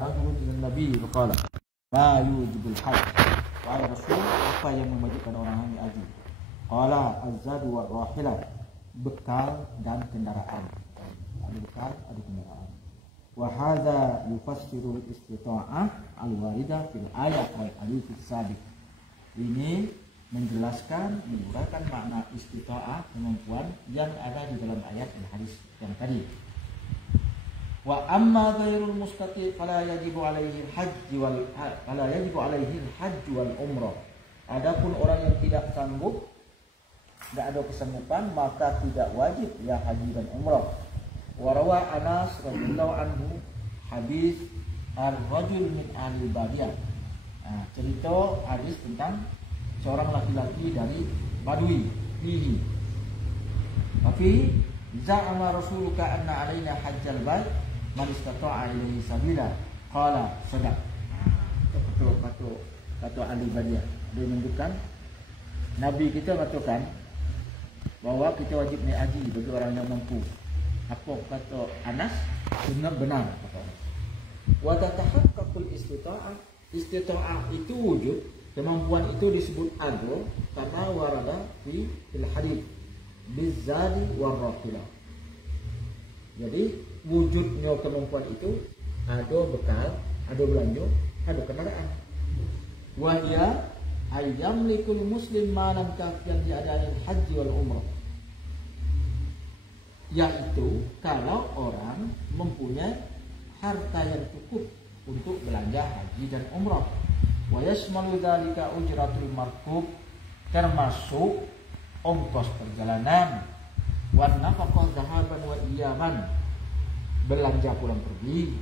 rajulun ila Nabi faqala ma yujibul hajj. Wahai Rasul, apa yang mewajibkan orang ini haji? Qala az-zadu wa rahilah, bekal dan kendaraan. Ada bekal, ada kendaraan. Wa hadza yufassiru istita'ah al-waridah fil ayat wal hadits sabiq. Ini menjelaskan, menguraikan makna istita'ah, kemampuan yang ada di dalam ayat dan hadis yang tadi. Wa amma ghairul mustati' fala yajibu alaihi al-hajj wal umrah. Adapun orang yang tidak sanggup, tidak ada kesanggupan, maka tidak wajib ya haji dan umrah. Wa rawa Anas radhiyallahu anhu hadis ar-rajul min ahli badiyah. Cerita hadis tentang seorang laki-laki dari Badui. Fihi. Tapi za'ama rasuluka anna alaina hajjal bait man istata'a ilaihi sabila. Qala sadaq. Kata ahli badiyah. Dia menunjukkan Nabi kita katakan bahwa kita wajib naik haji bagi orang yang mampu. Apa kata Anas? Benar. Wa tatahaqqaqul istita'ah. Istita'ah itu wujud, kemampuan itu disebut ada karena warada fil hadits bizadi warrahilah. Jadi wujudnya kemampuan itu ada bekal, ada belanja, ada kendaraan. Wa hiya ayyamlikul muslim ma lam kafiyan bi ada'il haji wal umrah. Yaitu kalau orang mempunyai harta yang cukup untuk belanja haji dan umrah. Wa yashmalu dzalika ujratul markub, termasuk ongkos perjalanan, wan nafaqah dhahaban wa iyaman, belanja pulang pergi,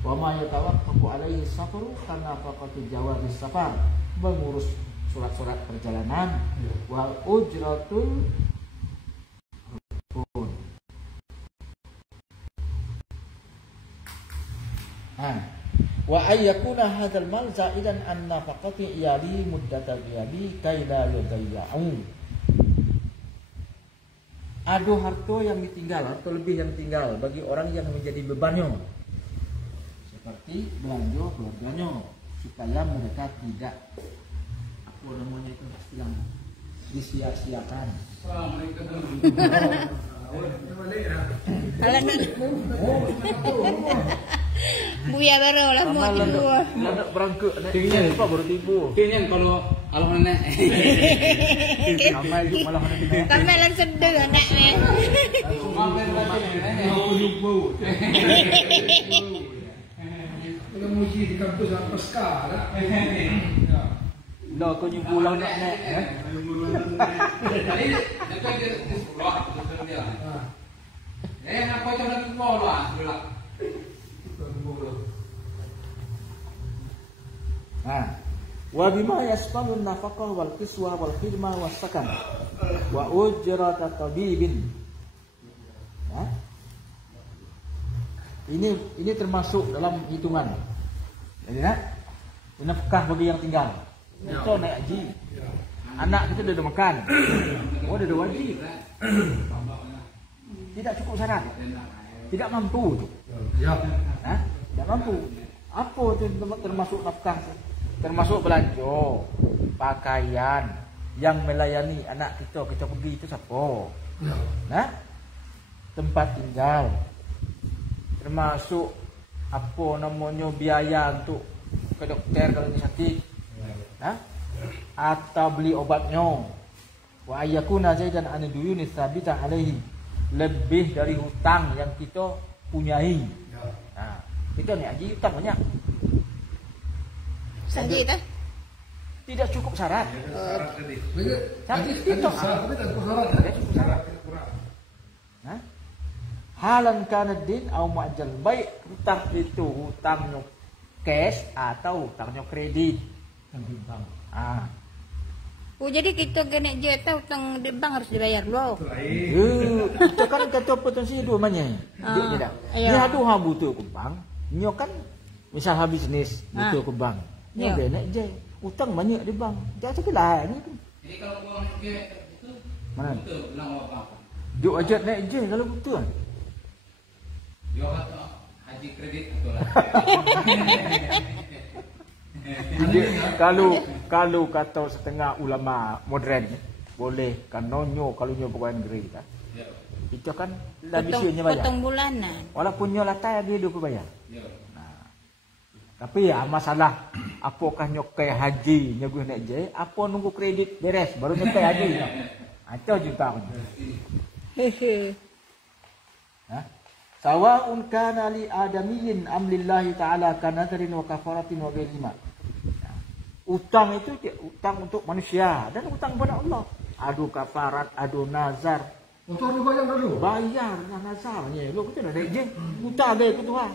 wa ma yatawaqqafu alaihi safaru karena nafaqatu jawazis safar, mengurus surat-surat perjalanan, wal ujratul rukun. Wa ayyakuna hadzal mal zaidan an nafaqati iyali muddatal iyali kaila yudayya'u. Ada harta yang ditinggal atau lebih yang tinggal bagi orang yang menjadi bebannya, seperti belanja keluarganya, supaya mereka tidak apa namanya itu yang disia-siakan. Buya baru lah mau tipu. Nak berangkut nak apa baru tipu. Kini kalau nenek. Ramai juga malah nenek. Kami lang sedih anak ni. Aku lupa. Kalau muji di kampus apa sekarang? Dah kau nyubu lah nak. Jadi nak dia sekolah betul dia. Apa tu nak sekolah sekolah. Wa bima yasqalun nafaqah wal kiswa wal khidmah was sakan wa ujrat tabibin. Ini termasuk dalam hitungan. Jadi nafkah bagi yang tinggal. Kita naik haji. Anak kita dah ada makan. Oh, dia ada wajib. Tidak cukup syarat. Tidak mampu tu. Ya. Tidak mampu. Apa tu termasuk nafkah? Termasuk belanja, pakaian, yang melayani anak kita pergi itu siapa? Tempat tinggal. Termasuk apa namanya biaya untuk ke dokter kalau dia sakit. Atau beli obatnya. Wa ayyakuna zaidan an duyuni tsabita alaihi, lebih dari hutang yang kita punyai. Kita ni haji hutang banyak. Sanjit ah. Tidak cukup syarat. Tapi itu syarat. Halan kana din au muajjal, baik hutang itu hutangnya cash atau hutangnya kredit. Oh, jadi kita kena je tahu hutang di bank harus dibayar dulu. Kita kan kata potensi dua mana. Dia dah. Dia ada hang butuh ke bank. Nyo kan misal habis bisnis butuh ke bank. Nyo dia nak je. Hutang banyak di bank. Dia cakap lah ni. Jadi kalau orang ke itu mana? Betul bilang apa? Duk ajak naik je kalau betul. Dia kata haji kredit betul lah. Jadi, kalau kata setengah ulama modern boleh kan nonyo kalau nyo bukan grey kan. Ya. Itu kan dah bisinya bayar. Potong bulanan. Walaupun nyo latai dia duk bayar. Ya. Tapi ya masalah apakah nyokai haji nyoguh nek je, apa nunggu kredit beres baru nyokai haji. Itu juta. Hehe. Ha? Sawa'un kana li adamiyyin am lillahi ta'ala kanadrin wa kafaratin wa ghairihima. Utang itu utang untuk manusia dan utang kepada Allah. Adu kafarat, adu nazar. Untuk dibayar dulu. Bayar nazarnya. Lu kita dah je. Utang dia ke Tuhan.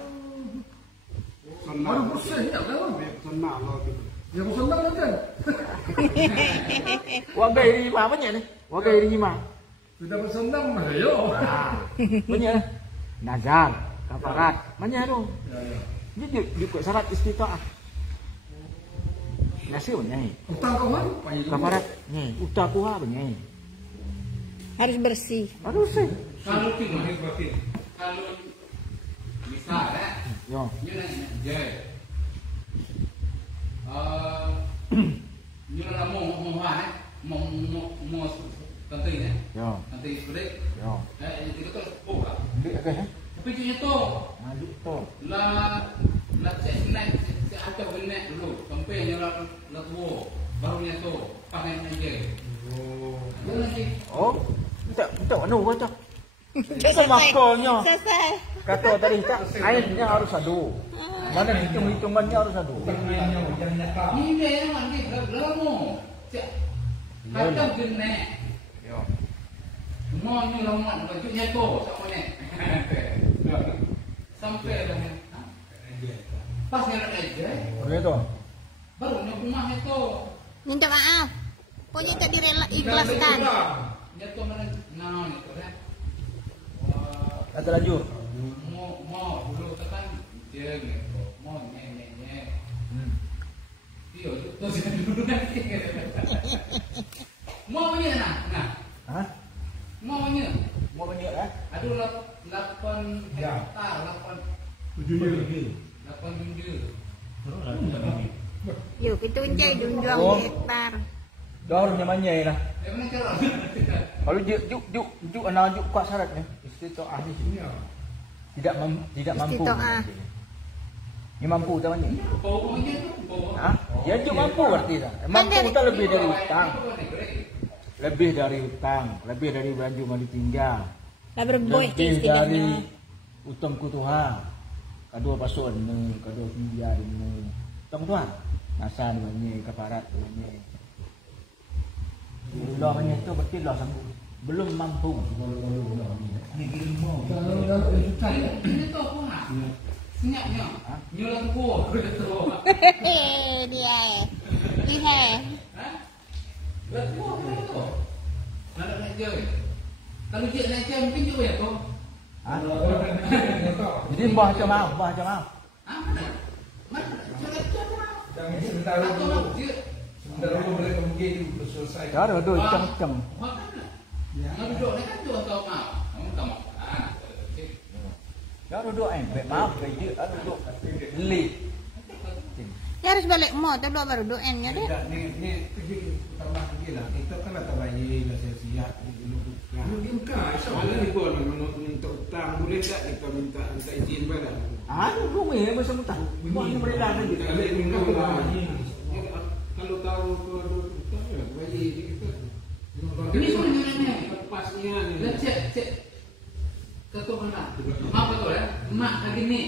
Baru bersih ya kan? Senang lah tu. Ya senang kan? Wa ghairihima banyak ni. Wa ghairihima. Kita bersenang mah yo. Banyak. Nazar, kafarat, banyak tu. Ya ya. Dia juga syarat istitaah. Nasi banyak. Utang kawan? Kafarat ni, utang kuah banyak. Harus bersih. Harus sih. Kalau misal Yo. như này về như là mông hoa ấy mông cần tì này Yo. cần tì của đấy Yo. đấy thì có tổ cả Duit ke ha? tapi cuci to Duit tu. là cek naik cek atau benek dulu sampai như là tua baru nya to pakai aja oh nanti Oh. Tak anu kata. Semakonnya. Selesai. Kata tadi tak airnya harus adu. Mana hitung-hitungannya harus adu. ini dia yang nanti lama cek atau benek Yo. mau như lama bajunya to sama nih sampai dah pas nyerap aja Okey tu. baru nyok rumah itu Minta maaf. Pokoknya tak ikhlaskan. jatuh mana nah itu kan Kata lanjut. mau dulu tekan dia gitu mau nyanyi dia terus dulu nanti mau punya nah Ha? mau punya Mau banyak eh? aduh 8 hektar 8 junjul Yuk kita unjai dunjuang Oh. hektar. Dah harusnya banyak lah. mana cara Kalau juk anak juk kuat syaratnya. Istitaah ni tidak mampu. Istitaah. Ni mampu tak banyak. bau aja tuh bau Ha? Dia juk mampu berarti tak. Mampu tak lebih dari hutang. Lebih dari hutang, lebih dari belanja mandi tinggal. Lah berboy Lebih dari istilahnya. utang ku Tuhan. Kedua pasun ni, kedua tinggal ni. Utang Tuhan. Nasa ni banyak, kafarat banyak. Allah banyak tu berarti Allah sanggup. Belum mampu. ini tuh apa nak senyapnya nyulat gua tuh Hehehe dia. Lihat. betul betul mana nak je kalau dia nak je mungkin juga ya tuh Ha? Jadi mbah macam mau, mbah macam mau. mana surat tu Jangan sebentar atau dulu. dia Sebentar dulu mereka mungkin selesai. Dah ada duduk cem-cem. Yang duduk ni kan dua tahun mau. Kamu tak mau. Dah duduk maaf dia ada duduk. Beli. Dia harus balik mau tu baru doanya deh. Tidak, ni pergi tambah lagi lah. Kita kan tak bayi dah siap-siap dulu. Mungkin kah? Soalnya ni pun minta utang boleh tak kita minta izin pada. Ada rumah masa mutah. Buat ni beredar saja. Kalau tahu ke utang ya bayi kita. Ini sebenarnya Lepasnya ni. dan cek ketua mana? Mak betul ya? Mak lagi ni.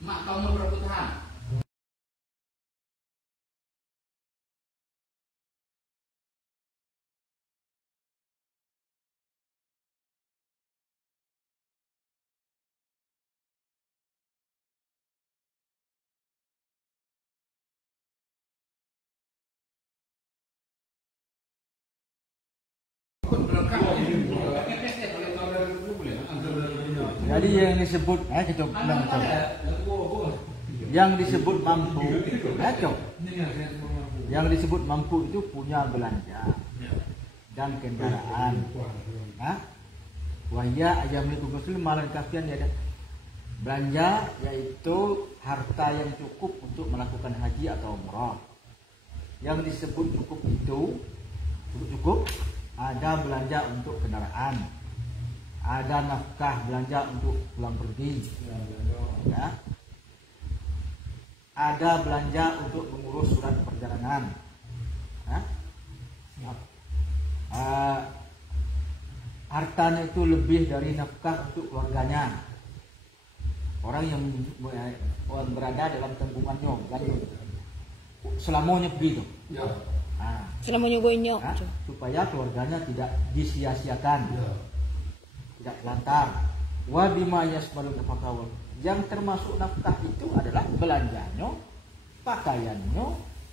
Mak kamu berapa tahun? Jadi yang disebut, kita bilang macam yang disebut mampu, yang disebut mampu itu punya belanja dan kendaraan. Wahya ayam itu muslim malah kafian dia ada. Belanja yaitu harta yang cukup untuk melakukan haji atau umrah. Yang disebut cukup itu cukup ada belanja untuk kendaraan, ada nafkah belanja untuk pulang pergi, ya. Ada belanja untuk mengurus surat perjalanan, ya. Hartanya itu lebih dari nafkah untuk keluarganya. Orang yang berada dalam tanggungannya, kan? Selamanya begitu. Ya. Selamanya gue nyok. Supaya keluarganya tidak disia-siakan, tidak lantar. Wa bima yasmalun nafaqah. Yang termasuk nafkah itu adalah belanjanya, pakaiannya,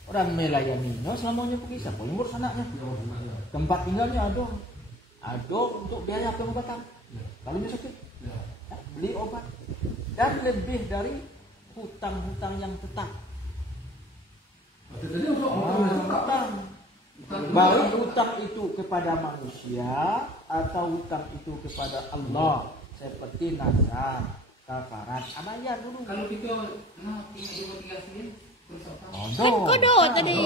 orang melayaninya selamanya pergi. Siapa yang ngurus anaknya? Tempat tinggalnya ada untuk biaya pengobatan. Kalau dia sakit, beli obat. Dan lebih dari hutang-hutang yang tetap. Hutang. Baik hutang itu kepada manusia atau hutang itu kepada Allah, seperti nazar, kafarat, bayar dulu. Kalau kita tinggal sini, Kan kodo tadi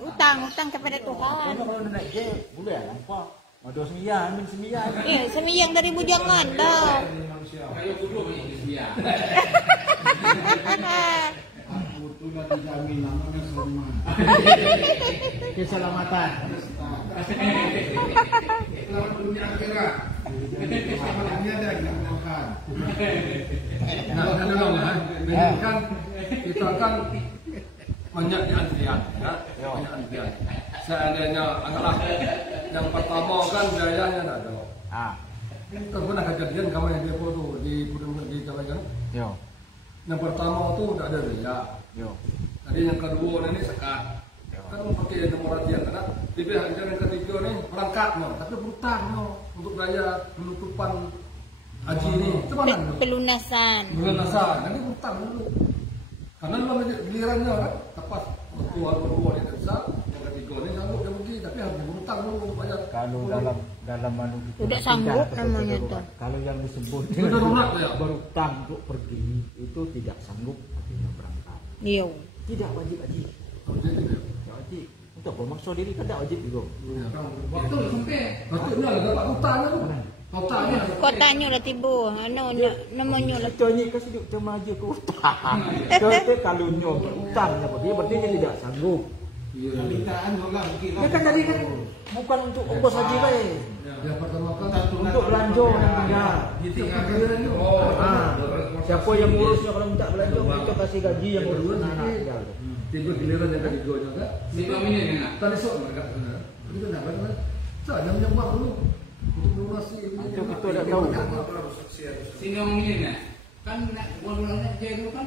utang kepada Tuhan. Kalau nak je boleh nampak. Ada sembilan, sembilan. Semiyang dari bujangan dah. Kayu dulu ni dia. Aku tu dah dijamin namanya selamat. Keselamatan. Selamat dunia akhirat. Selamat dunia dah kita makan. Nah, kan kita kan banyak di antrian, ya. Banyak antrian. Seandainya anggaplah yang pertama kan biayanya tak ada. Kan pernah kejadian kamu yang depo tu di Purwodadi di Jawa Tengah. Yo. Yang pertama tu tak ada biaya. Yo. Jadi yang kedua ini sekat. Kan pakai nomor radian kan. Tapi yang ketiga ni perangkatnya, tapi hutangnya untuk bayar penutupan haji ni. Itu mana? Pelunasan. Pelunasan. Nanti hutang dulu. Karena memang gilirannya kan tepat dua ni besar, yang ketiga ni sanggup dia pergi, tapi harus berhutang dulu untuk bayar. Kalau dalam anu kita Tidak sanggup namanya tu. Kalau yang disebut darurat ya. berhutang untuk pergi itu tidak sanggup artinya berangkat. Iya. Tidak wajib haji. Tidak wajib. Untuk memaksa diri kan tidak wajib juga. Waktu sampai. Patutnya lah dapat hutang tu. Hutangnya. Kotanya lah tiba. Namanya lah. Kita ni kasih duk cuma aja ke hutang. Tapi kalau nyo berhutangnya berarti dia tidak sanggup. Permintaan orang mungkin. Dia kan tadi kan bukan untuk ongkos haji baik. Yang pertama kan Untuk belanja yang tinggal. Ditinggalkan tu. Siapa yang ngurusnya kalau minta belanja kita kasih gaji yang ngurus anak tinggal. tiga giliran yang ketiga juga. 5 minit ni nak. Tadi esok mereka sana. Kita nak bagaimana? Saya jangan buat dulu untuk melunasi ini. Itu kita dah tahu. Sini orang minit nak. Kan nak buang naik je dulu kan.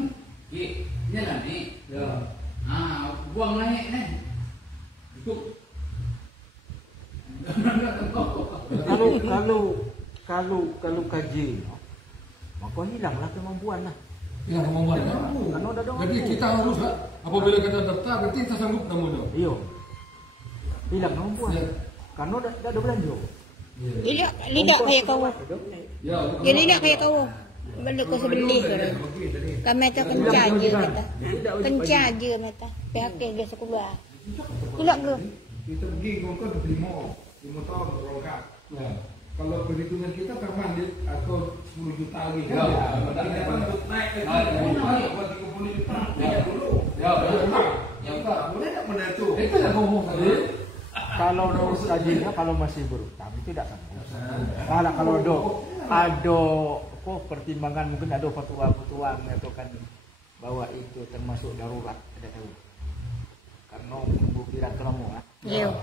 Jalan ni. Ya. Buang naik ni. Cukup. Kalau kaji, maka hilanglah kemampuan lah. Yang kemampuan. Karena dah ada Jadi kita harus apabila kita daftar, berarti kita sanggup namanya. Iyo. Hilang kemampuan. Ya. Karena dah ada belanja. Lidak kayak kau. Ya. Dia lidak kayak kau. Balik kau sebeli ke. Kami tu kencah je kata. Kencah je mata. PHK dia sekolah. Kulak ke? Kita pergi ngongkos 5 tahun berangkat. Ya. Kalau perhitungan kita permanen atau 10 juta lagi kan? Ya. Kita untuk naik ke 30 juta. Ya dulu. Ya. Ya tak boleh tak benda itu. Itu yang ngomong tadi. Kalau urus kajinya kalau masih berutang itu tidak sanggup. Kalau ada pertimbangan mungkin ada fatwa mengatakan bahwa itu termasuk darurat, ada tahu. Karena bukiran terlalu Iya.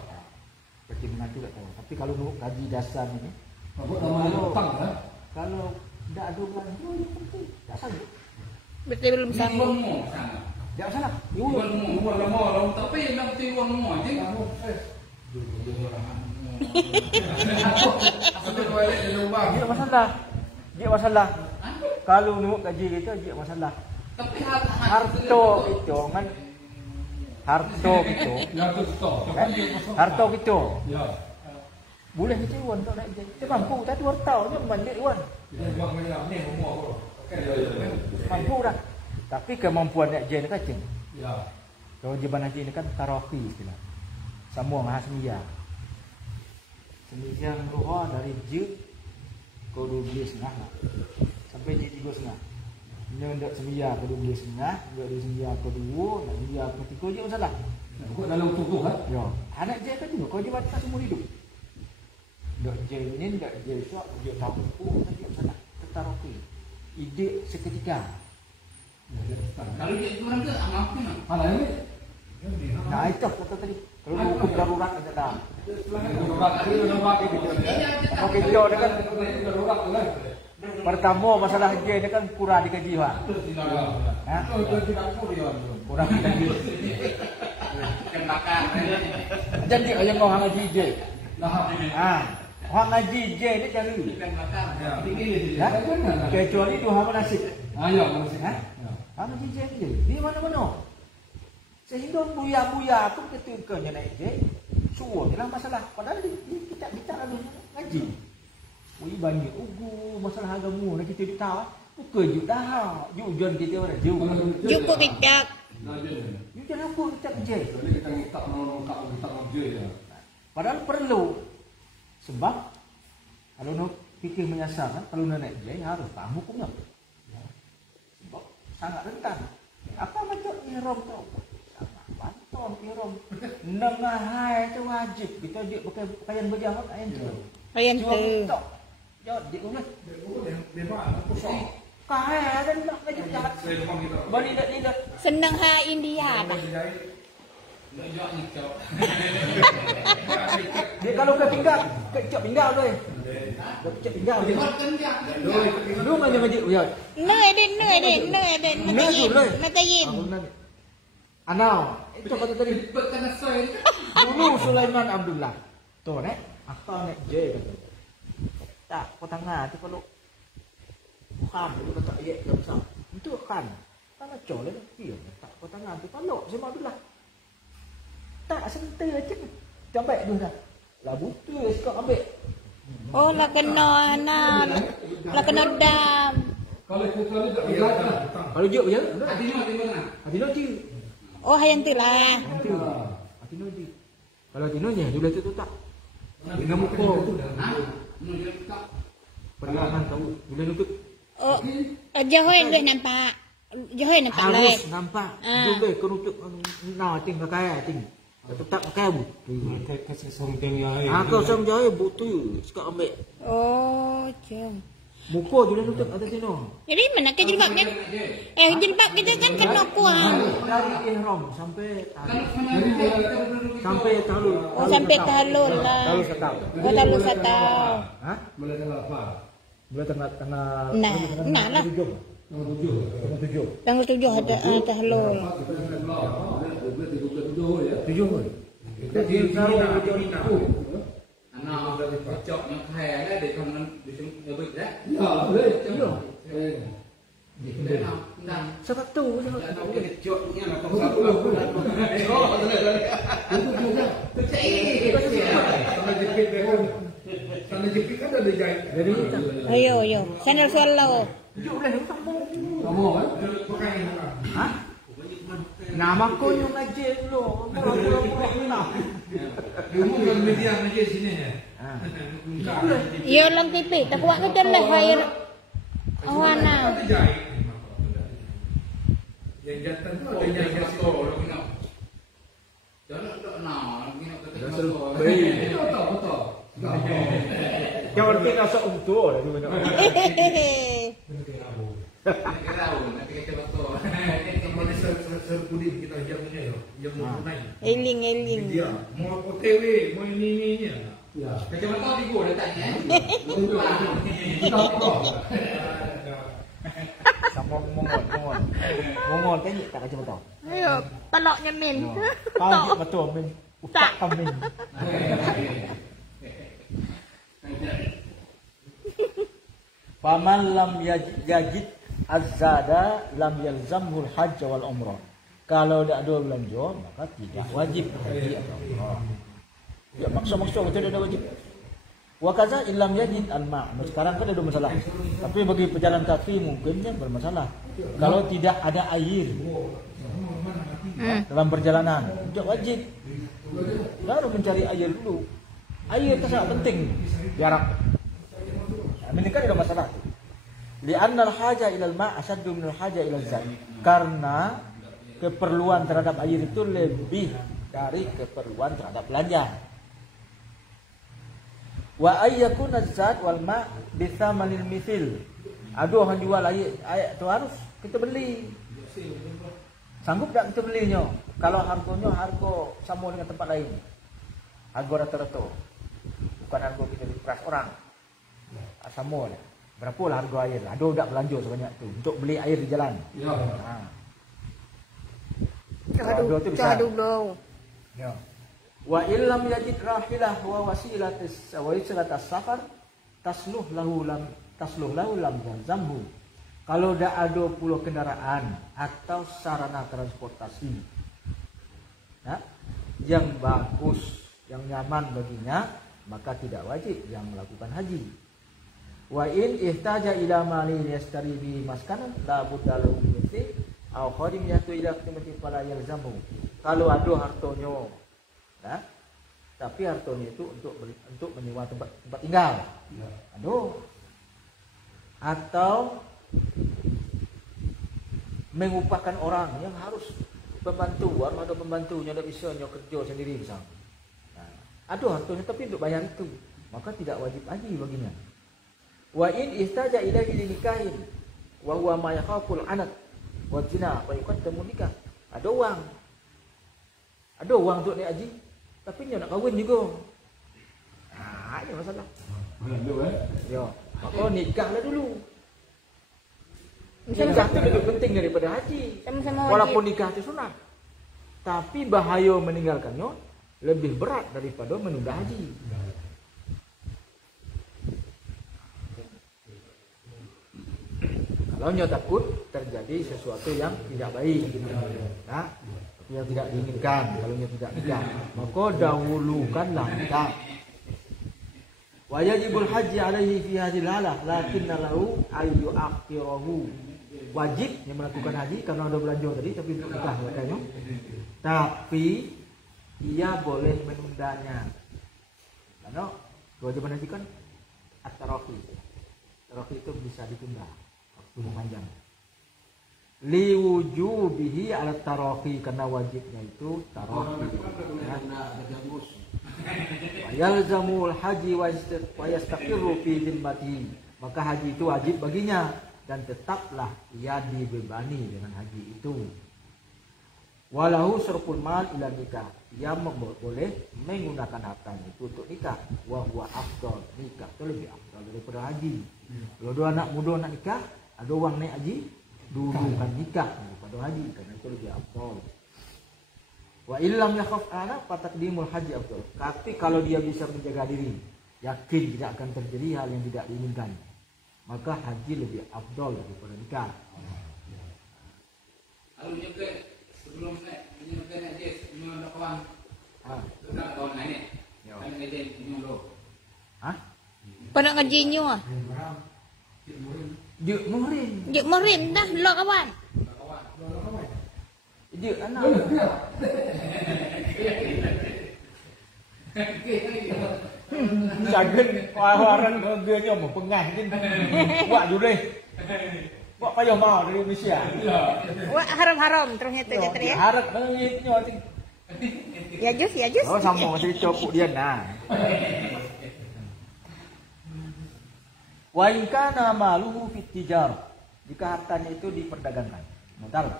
pertimbangan itu tidak tahu. Tapi kalau kaji dasar ini, Apa namanya hutang ya? kalau tidak ada belanja itu penting, tidak sanggup. Betul belum sanggup. Tidak salah. Buang lama. Tapi nak tiwang lama je. Dia masalah. Kalau nunggu kaji kita dia masalah. Tapi Harto itu kan harto itu. Ya tu stop. Harto itu. Ya. Boleh kita Iwan tak naik je. Kita mampu tapi harta dia banyak Iwan. Kita buat macam ni semua. Mampu dah. Tapi kemampuan nak je ni kacang. Ya. Kewajiban haji ni kan tarafi istilah. Sambung dengan semiyah. Semiyah ruha dari je ke 12.5 lah. Sampai je 3.5. Ini untuk semiyah ke 12.5, untuk semiyah ke 2, nak semiyah ke 3 je masalah. Kau dalam tubuh kan? Ya. Anak je kan juga kewajiban tak semua hidup. Dok je ni, dok je tu, dok tahu tapi masalah. Tarafi. Ide seketika. Kalau dia itu orang ke mampu nak. Mana ini? Nah itu kata tadi. Kalau hukum darurat ada dah. Darurat itu. Okey dia kan Darurat tu kan? pertama masalah haji ni kan kurang dikaji ha. Ha? Kurang dikaji. Kemakan. Jadi yang orang haji je. Ha. Orang haji je ni cari. Ha? Kecuali Tuhan menasib. Ya, masih. Ha? Orang haji je ni. Di mana-mana. Sehingga buya-buya pun ketika dia naik je, suruh je lah masalah. Padahal kita lalu ngaji. Ui banyak ugu masalah agama nak kita tahu. Bukan juk dah. Juk kita mana? Juk kicap. Juk jangan apa kita je. Jadi kita minta nak je ya. Padahal perlu. Sebab kalau nak fikir menyasar kan, kalau nak naik je harus faham hukumnya. Sebab sangat rentan. Apa macam ihram tu? Bantuan ihram. Nengahai tu wajib. Kita dia pakai pakaian berjahit ayam tu. Ayam tu. Jod dia boleh. Kahai dan nak wajib jahat. Balik dak ni dak. Senang ha India dah. Dia kalau ke pinggang, kecap pinggang tu. Kecap pinggang dia. Lu mana wajib ya. Nơi đi. Matayin. Anau, itu kata tadi. Dulu Sulaiman Abdullah. Tu nek, apa nek je kata. Tak, kau tengah tu kalau kan tu kata ayat ke besar. Itu kan. Tak macam lah dia. Tak kau tengah tu kalau Sulaiman Abdullah. Tak sentuh aja. Sampai tu dah. Lah butuh sekak ambil. Oh, lah kena dam. Kalau tak biar. Kalau juk je. Adino di mana? Adino je. Oh, yang tu lah. Nanti. Adino je. Kalau Adino je, dia boleh tutup tak? Dia muka. Menunjuk tak. Perlahan tahu. Boleh tutup. Oh, Johoy dah nampak. Johoy nampak lah. Harus nampak. Juga kerucuk. Nah, ting pakai ting. Tetap pakai bu. Kasih sombeng ya. Kau sama jaya butuh. Sekak ambil. Oh, jom. Muka je boleh tutup atas sini. Jadi mana ke jilbab ni? Jilbab kita kan kena kuat. Dari ihram sampai talul. Oh, sampai talul lah. Talul setau. Oh, talul setau. Ha? Boleh tengah apa? Boleh tengah. Nah lah. Tanggal 7. Tanggal 7 ada talul. Tujuh. Jadi taruh Anak cocok yang kaya lah dia kan dia baik dah. Ya, boleh. Dia nak. Satu. Cocoknya lah kau Sana jepit kan ada jahit. Jadi Ayo. Sandal solo. tujuh boleh kamu. Kamu kan? Ha? Nama kau yang ngaji dulu. Mula-mula. Dulu kan media aja sini ya. Yo lang tipi. Tak kuat ke lah air. Awana. Ada jahit. Yang jantan tu ada yang motor lo kena. Jangan tak nak kena kata motor. Betul. Yang orang kita rasa untuk lah tu benar. Nanti kata motor. mana serkulit kita jam punya ya. Jam naik. Eling. Dia mau OTW, mau ini. Ya. Macam mana tahu tiga letaknya? Sama mongol kan tak macam tu. Ayo, peloknya min. Tahu betul min. Utak min. Faman lam yajid azada lam yalzamul hajj wal umrah. Kalau dah ada belanja maka tidak wajib haji atau umrah. Ya maksa-maksa kita dah wajib. Wa kaza illam yajid al-ma'. Sekarang kan ada masalah. Tapi bagi pejalan kaki mungkinnya bermasalah. Kalau tidak ada air dalam perjalanan, tidak wajib. Baru mencari air dulu. Air itu sangat penting jarak. Ini kan ada masalah. Li'anna al-haja ila al-ma' ashaddu min al-haja ila az-zat. Karena keperluan terhadap air itu lebih dari keperluan terhadap belanja. Wa ayyakun az-zat wal ma' bi thamanil mithil. Aduh orang jual air itu harus kita beli. Sanggup tak kita belinya? Kalau harganya harga sama dengan tempat lain. Harga rata-rata. Bukan harga kita diperas orang. Sama lah. Berapa lah harga air? Aduh tak belanja sebanyak tu untuk beli air di jalan. Ya. Cahadu belum. Ya. Wa illam yajid rahilah wa wasilatas safar tasluh lahu lam zamhu. Kalau dah ada puluh kendaraan atau sarana transportasi yang bagus, yang nyaman baginya, maka tidak wajib yang melakukan haji. Wa in ihtaja ila malin yastari bi maskanan la budda lahu mithli aw khadim yatu ila qimati fala yalzamu. Kalau ada hartonya, tapi hartonya itu untuk menyewa tempat tinggal. Aduh. Atau mengupahkan orang yang harus pembantu, harus ada pembantunya, tidak bisa kerja sendiri misalnya. Aduh hartonya tapi untuk bayar itu, maka tidak wajib haji baginya. Wa in istaja ilaihi linikahin wa huwa ma yakhaful anat wa zina wa yuqaddamu nikah. Ada uang untuk naik haji, tapi dia nak kahwin juga. Ini masalah. Ya, maka nikahlah dulu. Nikah itu lebih penting daripada haji. Walaupun nikah itu sunat, tapi bahaya meninggalkannya lebih berat daripada menunda haji. Kalau nyo takut terjadi sesuatu yang tidak baik, yang tidak diinginkan, kalau nyo tidak nikah, maka dahulukanlah nikah. Wa yajibul haji alaihi fi hadhil halah lakinna lahu ay yu'akhirahu. Wajib yang melakukan haji karena ada belanja tadi, tapi untuk nikah makanya. Tapi ia boleh menundanya. Karena kewajiban haji kan at-tarafi. Tarafi itu bisa ditunda waktu panjang. Li wujubihi ala tarafi, karena wajibnya itu tarafi. Yalzamul haji wa yastaqirru fi zimmati. Maka haji itu wajib baginya dan tetaplah ia dibebani dengan haji itu. Walahu surful mal ila nikah. Ia boleh menggunakan hartanya itu untuk nikah. Wa huwa afdal. Nikah itu lebih afdal daripada haji. Kalau dua anak muda nak nikah, ada orang naik haji, dulukan nikah daripada haji, karena itu lebih afdal. Wa illam yakhaf ana fataqdimul haji afdal. Tapi kalau dia bisa menjaga diri, yakin tidak akan terjadi hal yang tidak diinginkan, maka haji lebih afdal daripada nikah. Lalu juga sebelum saya menyebutkan hadis Imam Dakwang, sudah kawan ini, kan hadis Imam Dakwang. Pada ngajinya ah. Dia muhrim. Dia muhrim dah lo kawan. Dia anak. Jagen orang dia ni mau pengah je. Buat dulu. Buat payah mau dari Malaysia. Wah haram-haram terusnya tu je tadi ya. Harap nangitnya. Ya jus. Oh sama macam copuk dia nah. Wa in kana maluhu fit tijar. Jika hartanya itu diperdagangkan. Modal.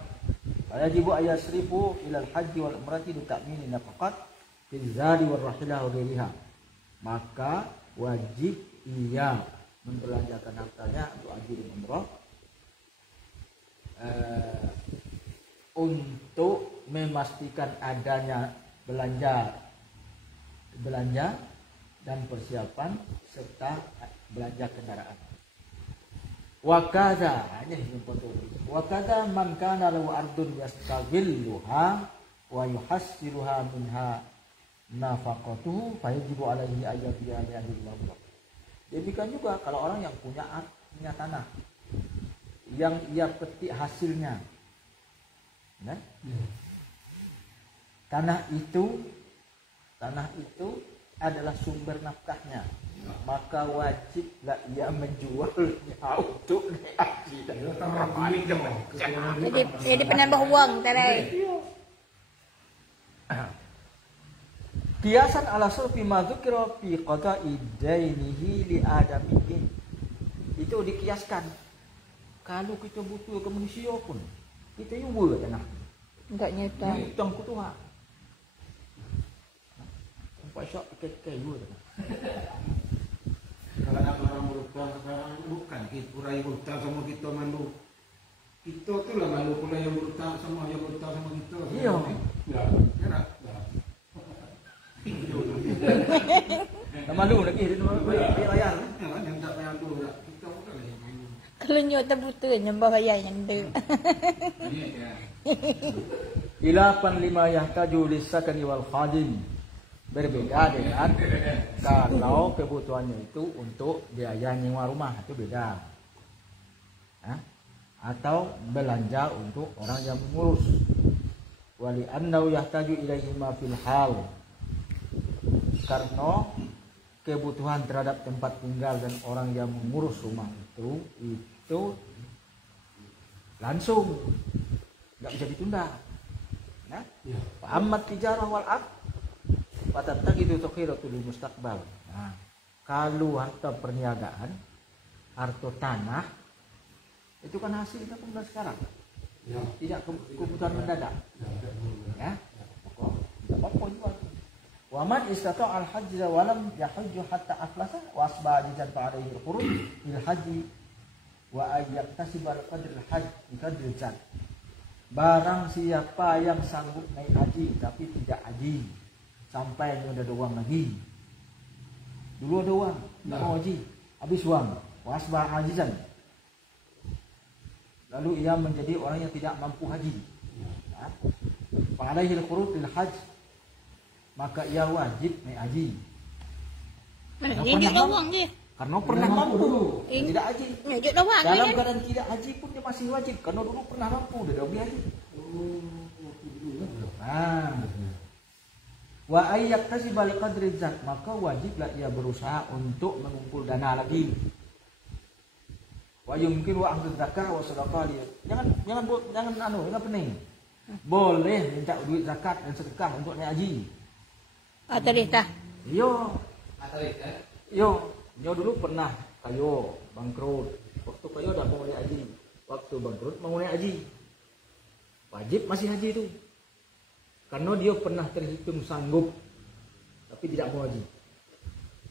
Wajib ayasrifu ila al-haji wal umrati li ta'mini nafaqat fil zadi wal rahilah wa ghairiha. Maka wajib ia membelanjakan hartanya untuk haji dan umrah untuk memastikan adanya belanja dan persiapan serta belanja kendaraan. Wakaza hanya betul. Wakaza man kana lahu ardun yastaghilluha wa yuhassiruha minha nafaqatuhu fa yajibu alaihi ayyabiya li ahli. Demikian juga kalau orang yang punya tanah, yang ia petik hasilnya, nah, tanah itu adalah sumber nafkahnya, maka wajiblah ia menjualnya untuk haji. Jadi penambah uang tarai. Kiasan ala surfi ma dzukira fi qada'i dainihi li adamiyin. Itu dikiaskan. Kalau kita butuh ke manusia pun, kita yuwa tanah. Enggak nyata. Hutang ku Tuhan. Sampai syok pakai yuwa tanah. Kalau ada orang berutang sekarang bukan kita urai berutang sama kita malu. Kita tu lah malu pula yang berutang sama kita. Iya. Ya. Ya. Tak malu lagi dia bayar. Yang tak bayar tu lah. Kita bukan yang malu. Kalau nyata butuh nyembah bayar yang tu. Ilapan lima yahtaju lisakani wal khadim. Berbeda dengan kalau kebutuhannya itu untuk biaya nyewa rumah, itu beda. Atau belanja untuk orang yang mengurus. Wali annau yahtaju ilaihi ma fil hal. Karena kebutuhan terhadap tempat tinggal dan orang yang mengurus rumah itu langsung, nggak bisa ditunda. Nah, amat tijarah wal aqd fatattaqidu takhiratul mustaqbal. Nah, kalau harta perniagaan, harta tanah itu kan hasilnya pun sekarang. Ya. Tidak kebutuhan mendadak. Ya. Tidak apa-apa jual. Wa man istata'a al-hajj wa lam yahujj hatta aflasa wa asbaha ajizan fa'alayhi al-khuruj bil hajj wa ayyaktasib al-qadr al-hajj bi qadri al-zat. Barang siapa yang sanggup naik haji tapi tidak haji sampai ada uang lagi. Dulu ada uang, tak mau haji, habis uang, wa asbaha ajizan. Lalu ia menjadi orang yang tidak mampu haji. Fa'alayhi al-khuruj bil hajj, maka ia wajib naik haji. Mana dia lawang dia? Karena pernah mampu tidak haji. Dia lawang Dalam kan? keadaan tidak haji pun dia masih wajib karena dulu pernah mampu dia dah boleh haji. Wa ayyaktasibal qadri zat, maka wajiblah ia berusaha untuk mengumpul dana lagi. Wa yumkinu akhdhu zakah wa sadaqah. Jangan pening. Boleh minta duit zakat dan sedekah untuk naik haji. Tadi tah. Yo dulu pernah kayo bangkrut. Waktu kayo dah mau naik haji. Waktu bangkrut mau naik haji. Wajib masih haji itu. Karena dia pernah terhitung sanggup tapi tidak mau haji.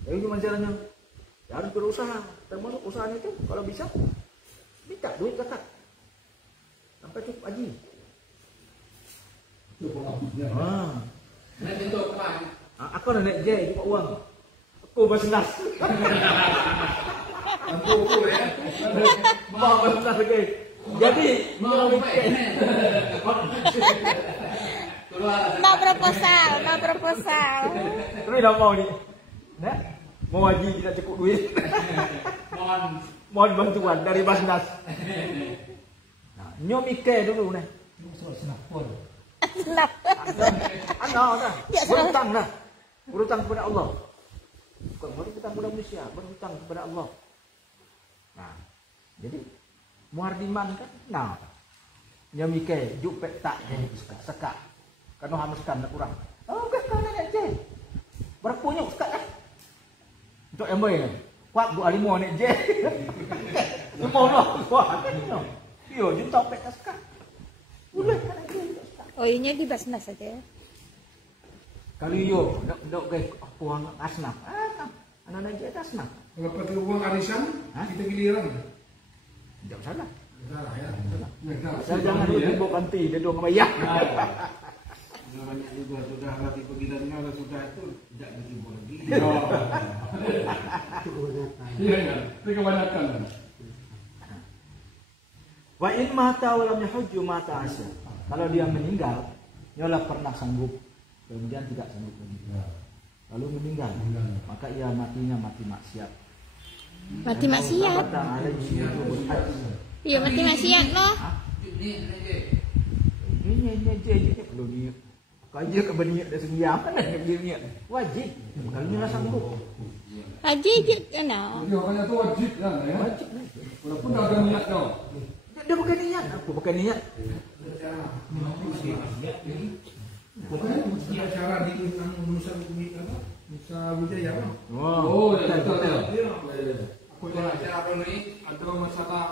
Jadi gimana caranya? Ya harus berusaha. Termasuk usahanya itu kalau bisa minta duit zakat sampai cukup haji. Nanti untuk apa? Aku nak naik je juga uang. Aku bersendas. Aku ya. Mau bersendas lagi. Jadi Mau Mau proposal. Tapi dah mau ni. Nak? Mau haji tidak cukup duit. Mohon bantuan dari Basnas. Nah, nyomike dulu nih. Senap. Dah. Berhutang dah. Berhutang kepada Allah. Bukan berhutang kepada manusia, berhutang kepada Allah. Nah, jadi muardiman kan, nah, nyomike jupek tak jadi sekak. Karena hamuskan nak kurang. Oh, kau nak je. Berpunya sekak. Untuk yang baik. Kuat bu alimo ni je. Semua lah. Kuat. Yo, juta pek sekak. Boleh kan je. Oh, ini di Basnas saja. Kalau yo, dok guys, aku angkat asnaf. Anak-anak je asnaf. Kalau pakai uang arisan, kita giliran. Tidak salah. Salah ya. Saya jangan dulu timbuk nanti dia dong bayar. Banyak juga sudah mati penggilannya kalau sudah itu tidak ditimbul lagi. Iya, itu kebanyakan. Wa in mata wa lam yahujju mata asya. Kalau dia meninggal, ialah pernah sanggup, kemudian tidak sanggup lagi. Lalu meninggal, maka ia matinya mati maksiat. Mati maksiat. Ya mati maksiat loh. Ini aja perlu ni. Kaya ke berniat dah senyap kan nak berniat. Wajib. Kalau ni rasa sanggup. Haji je kena. Dia hanya tu wajib kan ya. Wajib. Walaupun dah ada niat kau. Dia bukan niat. Aku bukan niat. Bukan cara di Nusa Wijaya. Oh, betul. Aku cara ni ada masalah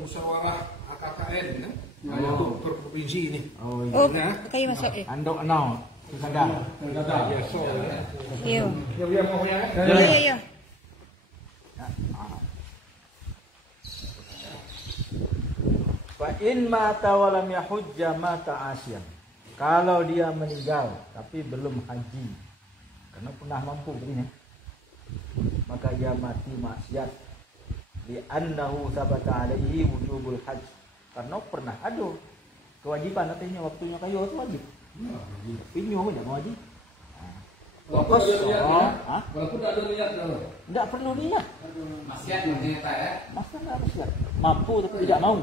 musyawarah KKN kan. Untuk provinsi ini. Oh, Oh, kayu masuk andok enau. Sedar. Ya, so. Yo. Dia mau ya. Yo. Fa in mata wa lam yahujja mata asyan. Kalau dia meninggal tapi belum haji karena pernah mampu begini, maka dia mati maksiat. Li annahu sabata alaihi wujubul hajj. Karena pernah ada kewajiban nantinya waktunya kayu itu wajib. Pinyo aja wajib. Walaupun tak ada niat dah. Tidak perlu niat. Maksiat ternyata ya. Masa enggak maksiat. Mampu tapi tidak mau.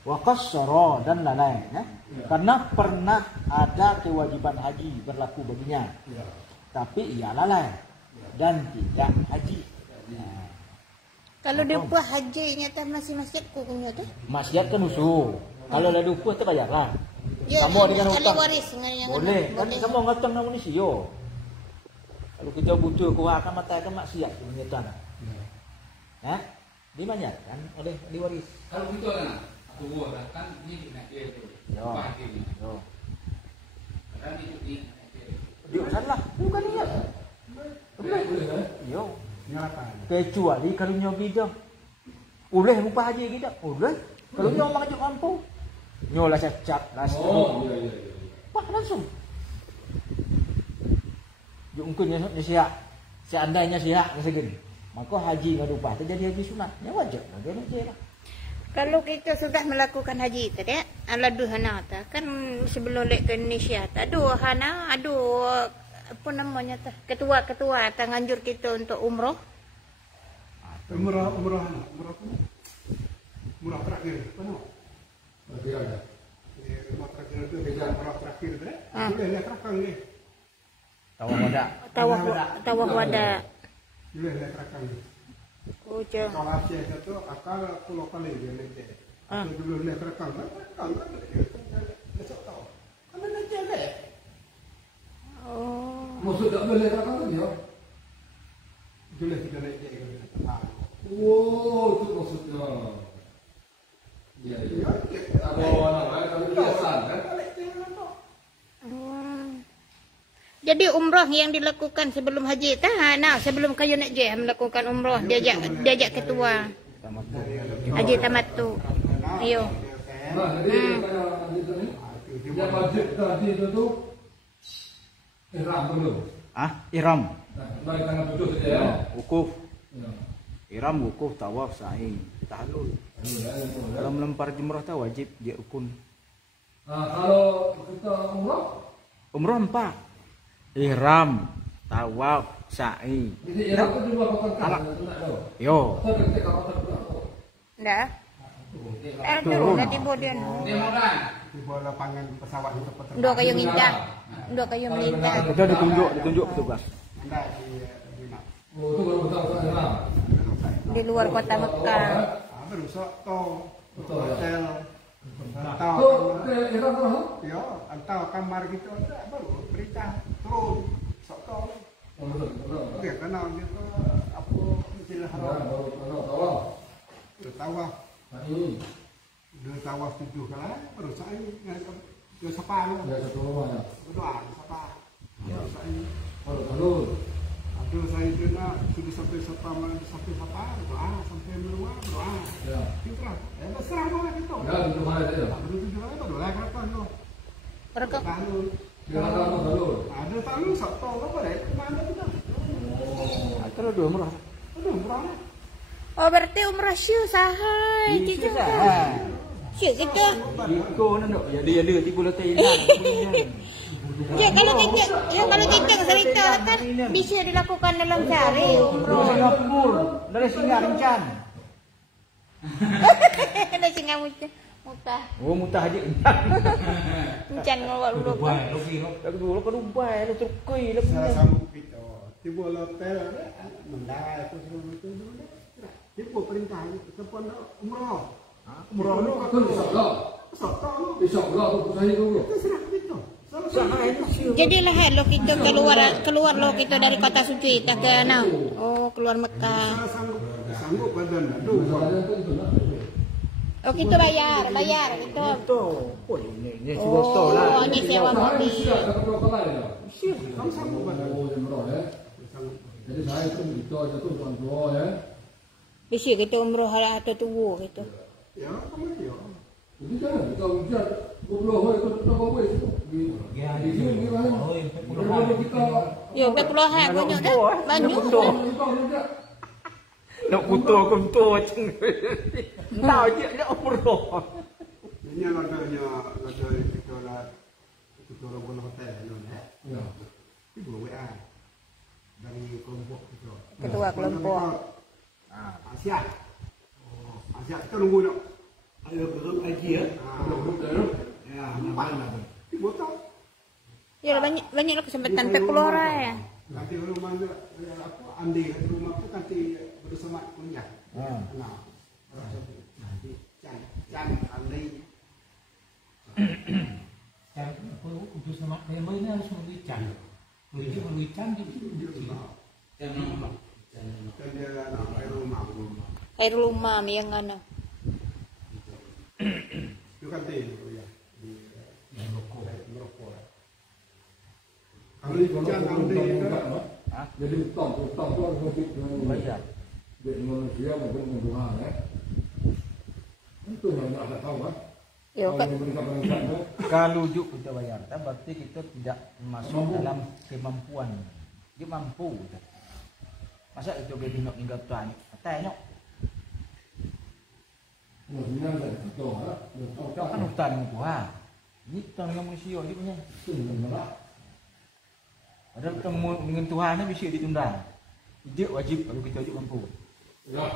Wa qassara dan lain-lain ya. Karena pernah ada kewajiban haji berlaku baginya. Tapi ia lalai dan tidak haji. Kalau dia buat haji nyata masih maksiat hukumnya tu. Maksiat kan usul. Kalau dah dupuh tu bayarlah. Ya, Kamu dengan ahli hutang. waris dengan yang Boleh. Kan boleh. kamu ngutang dengan manusia. Kalau kita butuh kuah akan mata akan maksiat menyetang. Ya? Dimanjakan oleh ahli waris. Kalau betul kan, aku buat kan ini nak dia tu. Yo. Pakai ni. Yo. Kan itu ni. Dia salah. Bukan niat. Boleh. Yo. Kecuali kalau nyobi dah. Boleh rupa haji kita. Boleh. Kalau nyobi maju mampu. Nyolah cacat lah. Oh, iya. Wah, langsung. Jungkunnya siap. Seandainya siap segini. Maka haji ngadu upah terjadi haji sunat. Ya wajar. Bagaimana je lah. Kalau kita sudah melakukan haji tadi, ala duhana ta kan sebelum lek ke Indonesia, tak ada hana, ada apa namanya ta ketua-ketua ta nganjur kita untuk umroh. Murah terakhir. Mana? Berarti ada. Murah terakhir itu murah terakhir tu. Boleh lihat rakang ni. Tawah wada. Boleh lihat rakang ni. Oh, jeng. Kalau Aceh itu akal pulau kali dia leceh. Dulu lihat rakang kan? Besok tahu. Kan leceh le. Oh. Maksud tak boleh kata tu dia. Boleh tidak leceh. Oh, itu maksudnya. Ya. Kalau biasa kan. Jadi umrah yang dilakukan sebelum haji sebelum kayu nak je melakukan umrah diajak ketua haji tamattu. Ayo. Nah, jadi yang wajib tadi itu ihram dulu. Ihram. Baik tangan duduk saja ya. Wukuf. Ihram, wukuf, tawaf, sa'i, tahlul. Kalau melempar jumrah tu wajib dia rukun. Kalau kita Umrah 4. Ihram, tawaf, sa'i. Jadi ihram tu dua pakai Yo. Dah. Turun nanti bodoh. Dia mau kan? Di bawah lapangan pesawat itu peternak. Dua kayu minta. Dua kayu minta. Kita ditunjuk petugas. Anda di mana? Oh, itu baru betul ihram. Di luar kota Mekah. Berusak tau Betul. hotel. Tuh, ihram tu. Ya, antau kamar gitu baru berita turun sok tau. Oh, betul. Dia kenal gitu apa Masjidil Haram. Baru Tawaf. ini. Dia tawaf 7 kali baru saya dia sapa lu. Ya satu rumah ya. Berdoa sapa. Baru saya Baru. Abdul saya itu sudah sampai sapa doa sampai meluar doa. Ya. Itulah. Besar banget itu. Ya, itu mana saja. Baru 7 kali baru lah kapan lo. Rekam. Lalu Ya, baru. ada tahu sok tau apa deh mana kita. Kalau dua umrah. Aduh, murah. Oh berarti umrah syu sahai. Itu Itu dah. Cik kita. Iko nak ya dia ada tipu letak hilang. Cik kalau kita cerita kan bisa dilakukan dalam sehari umroh. Singapura dari Singapura Rencan. Ada singa mutah. Oh mutah aja. Encan ngawak dulu. Tak dulu ke Dubai lu Turki lu. Salah sambung kita. Tiba hotel mendai aku suruh itu dulu. Tiba perintah ke pon umroh. Umroh lu Kan insya-Allah. Insya-Allah aku saya dulu. terserah kita. Jadilah lo kita keluar lo kita dari kota suci tak ke Anam. Oh keluar Mekah. Sanggup badan aduh. Oh kita bayar kita. Tu. Oh ini sudah tol lah. Oh ini sewa mobil. Kamu sanggup badan. Jadi saya itu begitu aja tuh tuan-tuan ya. Bisa kita umroh atau tunggu gitu. Ya, kamu dia. Jadi kan kita ujian 20 hari itu kita bawa itu. Ya di sini kan. Kita Yo 40 hari banyak dah. Banyak. Nak kutu ceng. Tahu je nak umroh. Ini ladanya kita orang bola hotel ya. Ibu WA dari kelompok kita. Ketua kelompok. Asia. Asia kita nunggu nak. Ayo grup haji ya. Ya, mana? Ibu tahu. Ya banyak lah kesempatan 40 orang ya. Nanti rumah aku Andi rumah aku nanti bersama kuliah. Nah, nanti Chan Andi. Chan kalau untuk sama member ini harus melalui Chan. Melalui Chan di Dan dia nak rumah. Air rumah yang mana? Itu kan dia ya di Merokok. Kalau Chan Andi Jadi utang tu harus lebih Bayar. dari manusia maupun dengan Tuhan ya. Itu yang nak tahu kan. Yo kan. Kalau juk kita bayar, berarti kita tidak masuk dalam kemampuan. Dia mampu. Masa itu dia dinok tinggal tuan, tanya. Maksudnya kan itu ha. Kau kan hutan Tuhan. Ini hutan yang manusia dia punya. Sebenarnya Ada ketemu dengan Tuhan ni bisa ditunda. Dia wajib kalau kita wajib mampu. ya.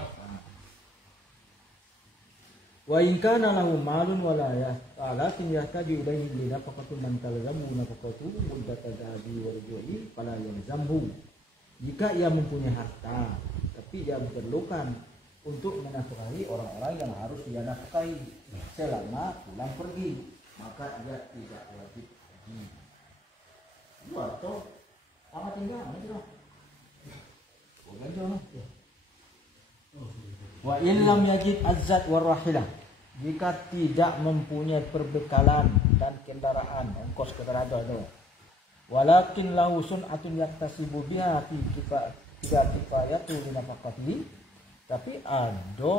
Wa in kana lahu malun wala ya'lakin yahtaju ilayhi li nafaqatin man talzamu nafaqatu muddata jadi warju'i fala yalzamhu. Jika ia mempunyai harta tapi dia memerlukan untuk menafkahi orang-orang yang harus dia nafkahi selama pulang pergi, maka dia tidak wajib haji. Dua atau sama tinggal itu. Bukan jono. Wa in lam yajid azzat warrahilah. Jika tidak mempunyai perbekalan dan kendaraan, ongkos kendaraan itu. Walakin lahu sun'atun yaktasibu biha fi kifayatu li nafaqatihi. Tapi ada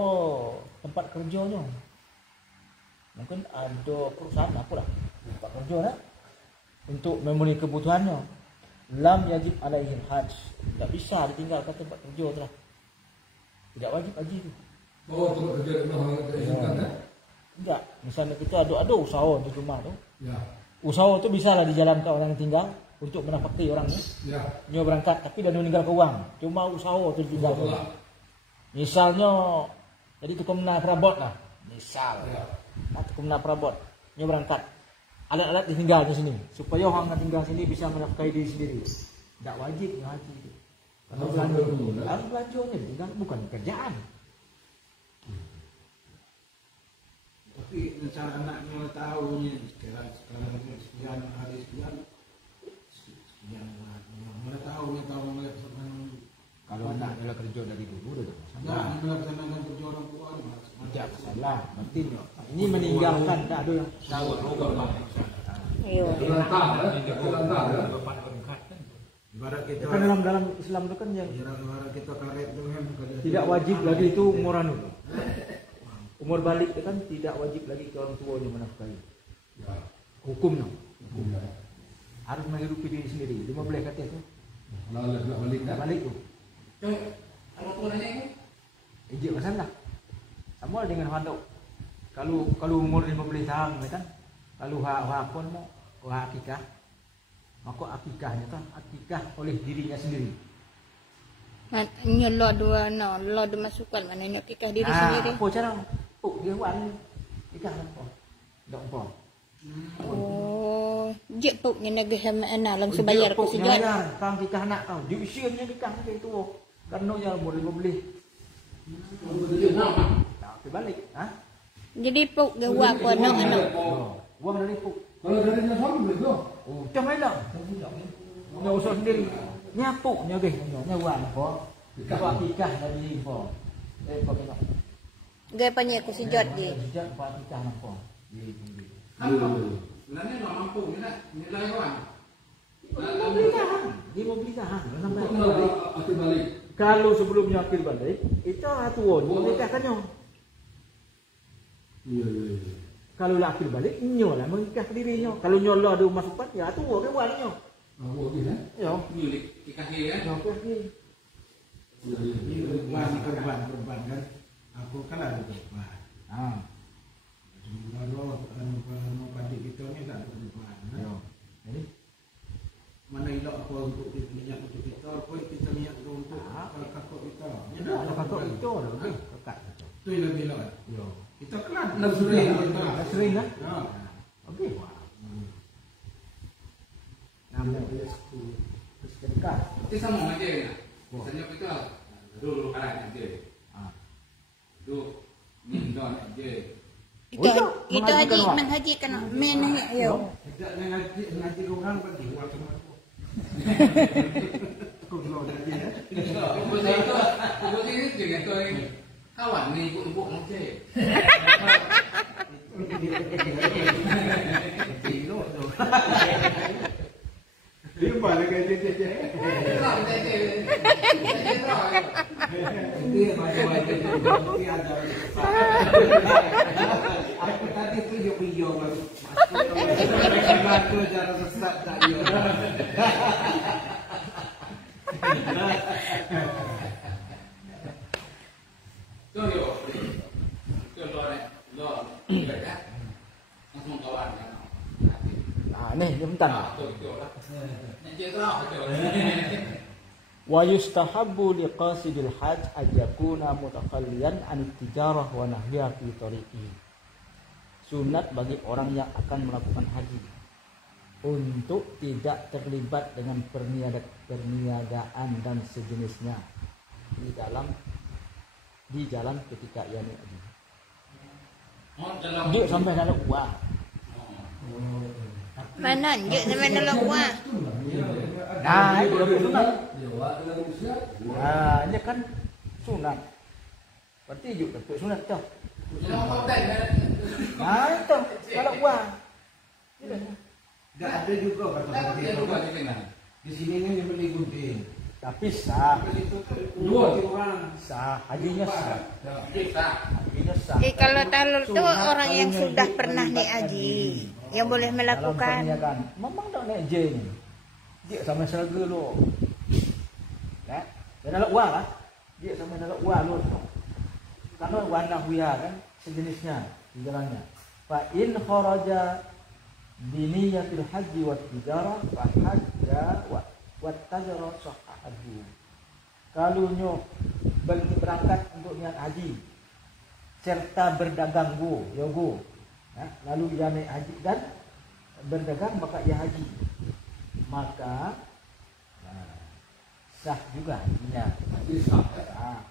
tempat kerjanya. Mungkin ada perusahaan apalah tempat kerja nak untuk memenuhi kebutuhannya. Lam yajib alaihi hajj. Tak bisa ditinggalkan tempat kerja tu lah. Tidak wajib haji tu. Oh, tempat kerja memang orang terizinkan ya. Enggak, misalnya kita ada usaha di rumah tu. Ya. Usaha tu bisa lah dijalankan orang yang tinggal untuk menafkahi orang ni. Ya. Dia berangkat tapi dah meninggal ke wang. Cuma usaha tu tinggal. Misalnya jadi tukang mena perabot lah. Misal. Tukang mena perabot. Dia berangkat. Alat-alat ditinggal di sini supaya orang yang tinggal sini bisa menafkahi diri sendiri. Tak wajib haji itu. Kalau belanja dulu, harus belanja ni, bukan kerjaan. Tapi cara anaknya tahu ni sekarang sekian hari sekian mana tahu ni tahu mulai pesanan. Kalau anak adalah kerja dari dulu dah Nah, mulai pesanan kerja orang tua ni. tidak masalah. Berarti ini meninggalkan tak ada yang tahu. Yo. Terlantar ya. Terlantar ya. Ibarat kita Kan dalam Islam itu kan yang ibarat kita karet dengan tidak wajib lagi itu umur anu. Umur balik itu kan tidak wajib lagi ke orang tua yang menafkahi. Ya. Hukum no. Harus menghidupi diri sendiri. Dia boleh kata itu. Lalu nak balik Tak kan. balik tu. Kalau tuannya itu Ijik masalah. Sama dengan handuk. Kalau umur 15 tahun kan, kalau hak pun mau hak akikah, maka akikahnya kan akikah oleh dirinya sendiri. Lo dua masukkan mana nak kikah diri sendiri. Apa cara? Dia wan kikah apa? Dok apa? Oh, je puknya negeri sama langsung bayar ku sejak. Kang kikah anak kau, di usianya kikah ke itu. Karena dia umur 15. Tak balik, ha? Jadi puk ge wak ko anak-anak. Uang dari puk. Kalau dari nyasam begitu. Oh, macam mana? Nya usah sendiri. Nyapuknya ge, nya uang ko. Kalau akikah dari ko. Ko kena. Ge panyak ku sejak di. Sejak ko akikah nak ko. Sebenarnya nggak mampu, nilai kawan. Dia mau beli tahan. Aku balik. Kalau sebelumnya akhir balik, itu atuan. Mau nikahkannya. Iya. Kalau lah akhir balik, nyo lah menikah dirinya. Kalau nyo lah ada masukan, ya atuan ke warnanya. Aku lagi kan? Ya. Milik dikasih kan? Ya, aku lagi. Korban kan. Aku kan ada korban. Kalau mau bandik kita ni tak ada korban. Jadi mana elok apa untuk minyak untuk kita, apa kita minyak untuk kakak kita. kalau kakak itu dah lebih kakak. Tu yang lebih elok. Ya. Kita kelas sering kita. Sering kan? Ha. Okey. Nama dia sedekah. Itu sama aja ya. Misalnya kita dulu kalah aja. Dulu mindon aja. Kita haji menghajikan men yo. Tidak ngaji orang pergi buat sama aku. Aku keluar dari dia. Ibu ini juga tuh kawan nih ibu aja. Dia balik aja je. Dia balik dia ada. Aku tadi tu dia video baru. Aku cara sesat tadi. Tuh yo. Tuh lo ibadah langsung kawan kan. Nih, sebentar. Wa yustahabbu liqasidil hajj an yakuna mutaqalliyan an tijarah wa nahya fi tariqi. Sunat bagi orang yang akan melakukan haji untuk tidak terlibat dengan perniagaan dan sejenisnya di jalan ketika ia naik haji. Dia sampai dalam uang. Mana je sampai dalam uang. Nah, itu lebih sunat. Nah, ini kan sunat. Berarti juga sunat tu. Nah, itu kalau uang. Tak ada juga kata di sini ni yang beli gunting. Tapi sah. Dua orang Sah, hajinya sah. Hajinya sah. Kalau talul tu orang yang sudah pernah naik haji yang boleh Dalam melakukan. perniagaan, memang tak naik je ni. Dia sama serga lu. Ya, dia dalam uang lah. Dia sama dalam uang lu. Karena warna huya kan sejenisnya di jalannya. Fa in kharaja bi niyatil haji wa tijarah fa hajja wa tajara sahhahu. Kalau nyo berangkat untuk niat haji serta berdagang go. Ya, lalu ia naik haji dan berdagang maka ia haji. Maka sah juga hajinya.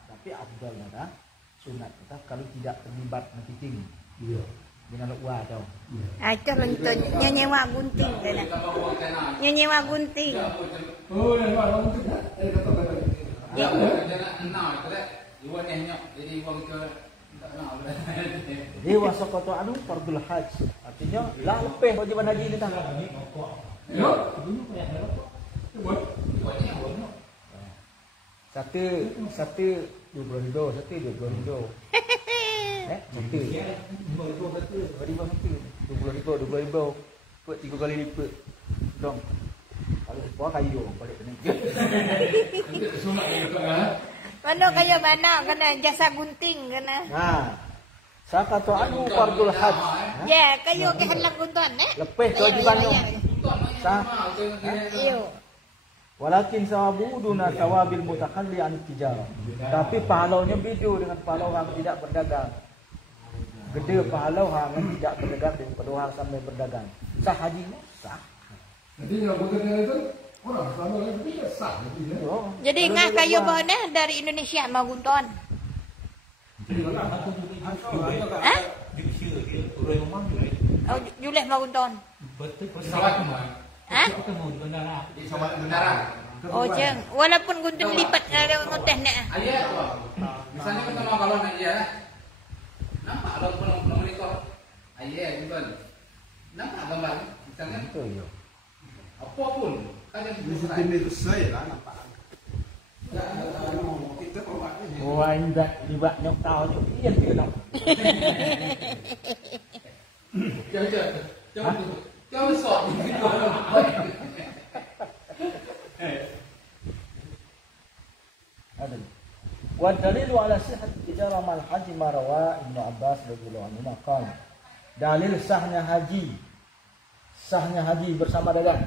Tapi afdal adalah sunat kita kalau tidak terlibat marketing. Iya. Dengan uang tau. Acah lenton nyewa gunting kan. Nyewa gunting. Oh, ya, gunting. Kata-kata. Ya. Jadi uang ke Jadi wasokoto anu fardul haj. Artinya lah lebih kewajiban haji ini tang. Ya. Satu 20 ribu. Satu 20 ribu. Put 3 kali lipat. Dong. Kalau buah kayu balik kena. Sunat ni tu ah. Mana kaya mana kena jasa gunting kena. Nah. Saqata anhu fardul hajj. Ya, kayu ke halang guntuan Lepeh kewajibannya. Sah. Iyo. Walakin sawabu duna sawabil mutakalli an tijarah. Tapi pahalanya beda dengan pahala orang tidak berdagang. Gede pahala orang yang tidak berdagang daripada orang sampai berdagang. Sah haji sah. Jadi kalau bekerja itu orang sama lagi sah. Jadi ngah kayu bahana dari Indonesia mau guntuan. Hah? Oh, Juleh mau guntuan. Betul Pesawat persoalan. Hah? Ketemu di bandara. di sama benaran. Oh, jeng. Walaupun guntuan lipat ada ngoteh nak. Ayah tuh. Misalnya kita mau kalau aja. Nampak kalau monitor. Ayah gitu. Nampak gambar. Misalnya apapun kan yang Ini saya lah nampak. Kita bawa ini. Wah, indah libat nyok tahu tu. Iya tidak. Jangan sok. Ada. Wa dalilu ala sihhat tijara mal haji marwa Ibnu Abbas radhiyallahu anhu maqam. Dalil sahnya haji bersama dagang.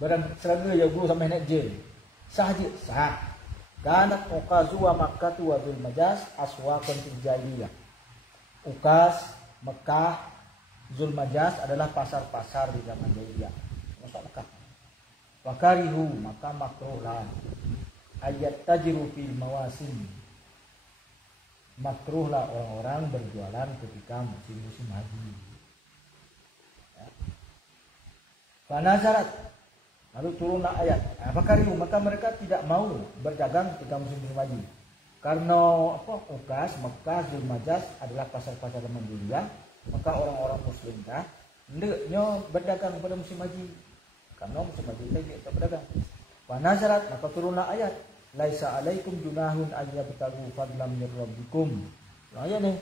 Barang seragam ya guru sampai nak je. Sah je, sah. Kanat uqazu wa Makkah wa bil Majas aswaqan fil jahiliyah. Uqas, Mekah, Zul Majas adalah pasar-pasar di zaman jahiliyah. Masuk Mekah. Wakarihu maka makruhlah ayat tajru fil mawasim. Makruhlah orang-orang berjualan ketika musim haji. Fanazarat lalu turunlah ayat. Fakarihu maka mereka tidak mau berdagang ketika musim haji. Karena Ukas, Mekah, Zul Majas adalah pasar-pasar zaman jahiliyah, maka orang-orang muslim hendaknya berdagang pada musim haji. Karena musim haji kita berdagang. Wa nazarat maka turunlah ayat laisa alaikum junahun ayyabtagu fadlam min rabbikum. Ayat ni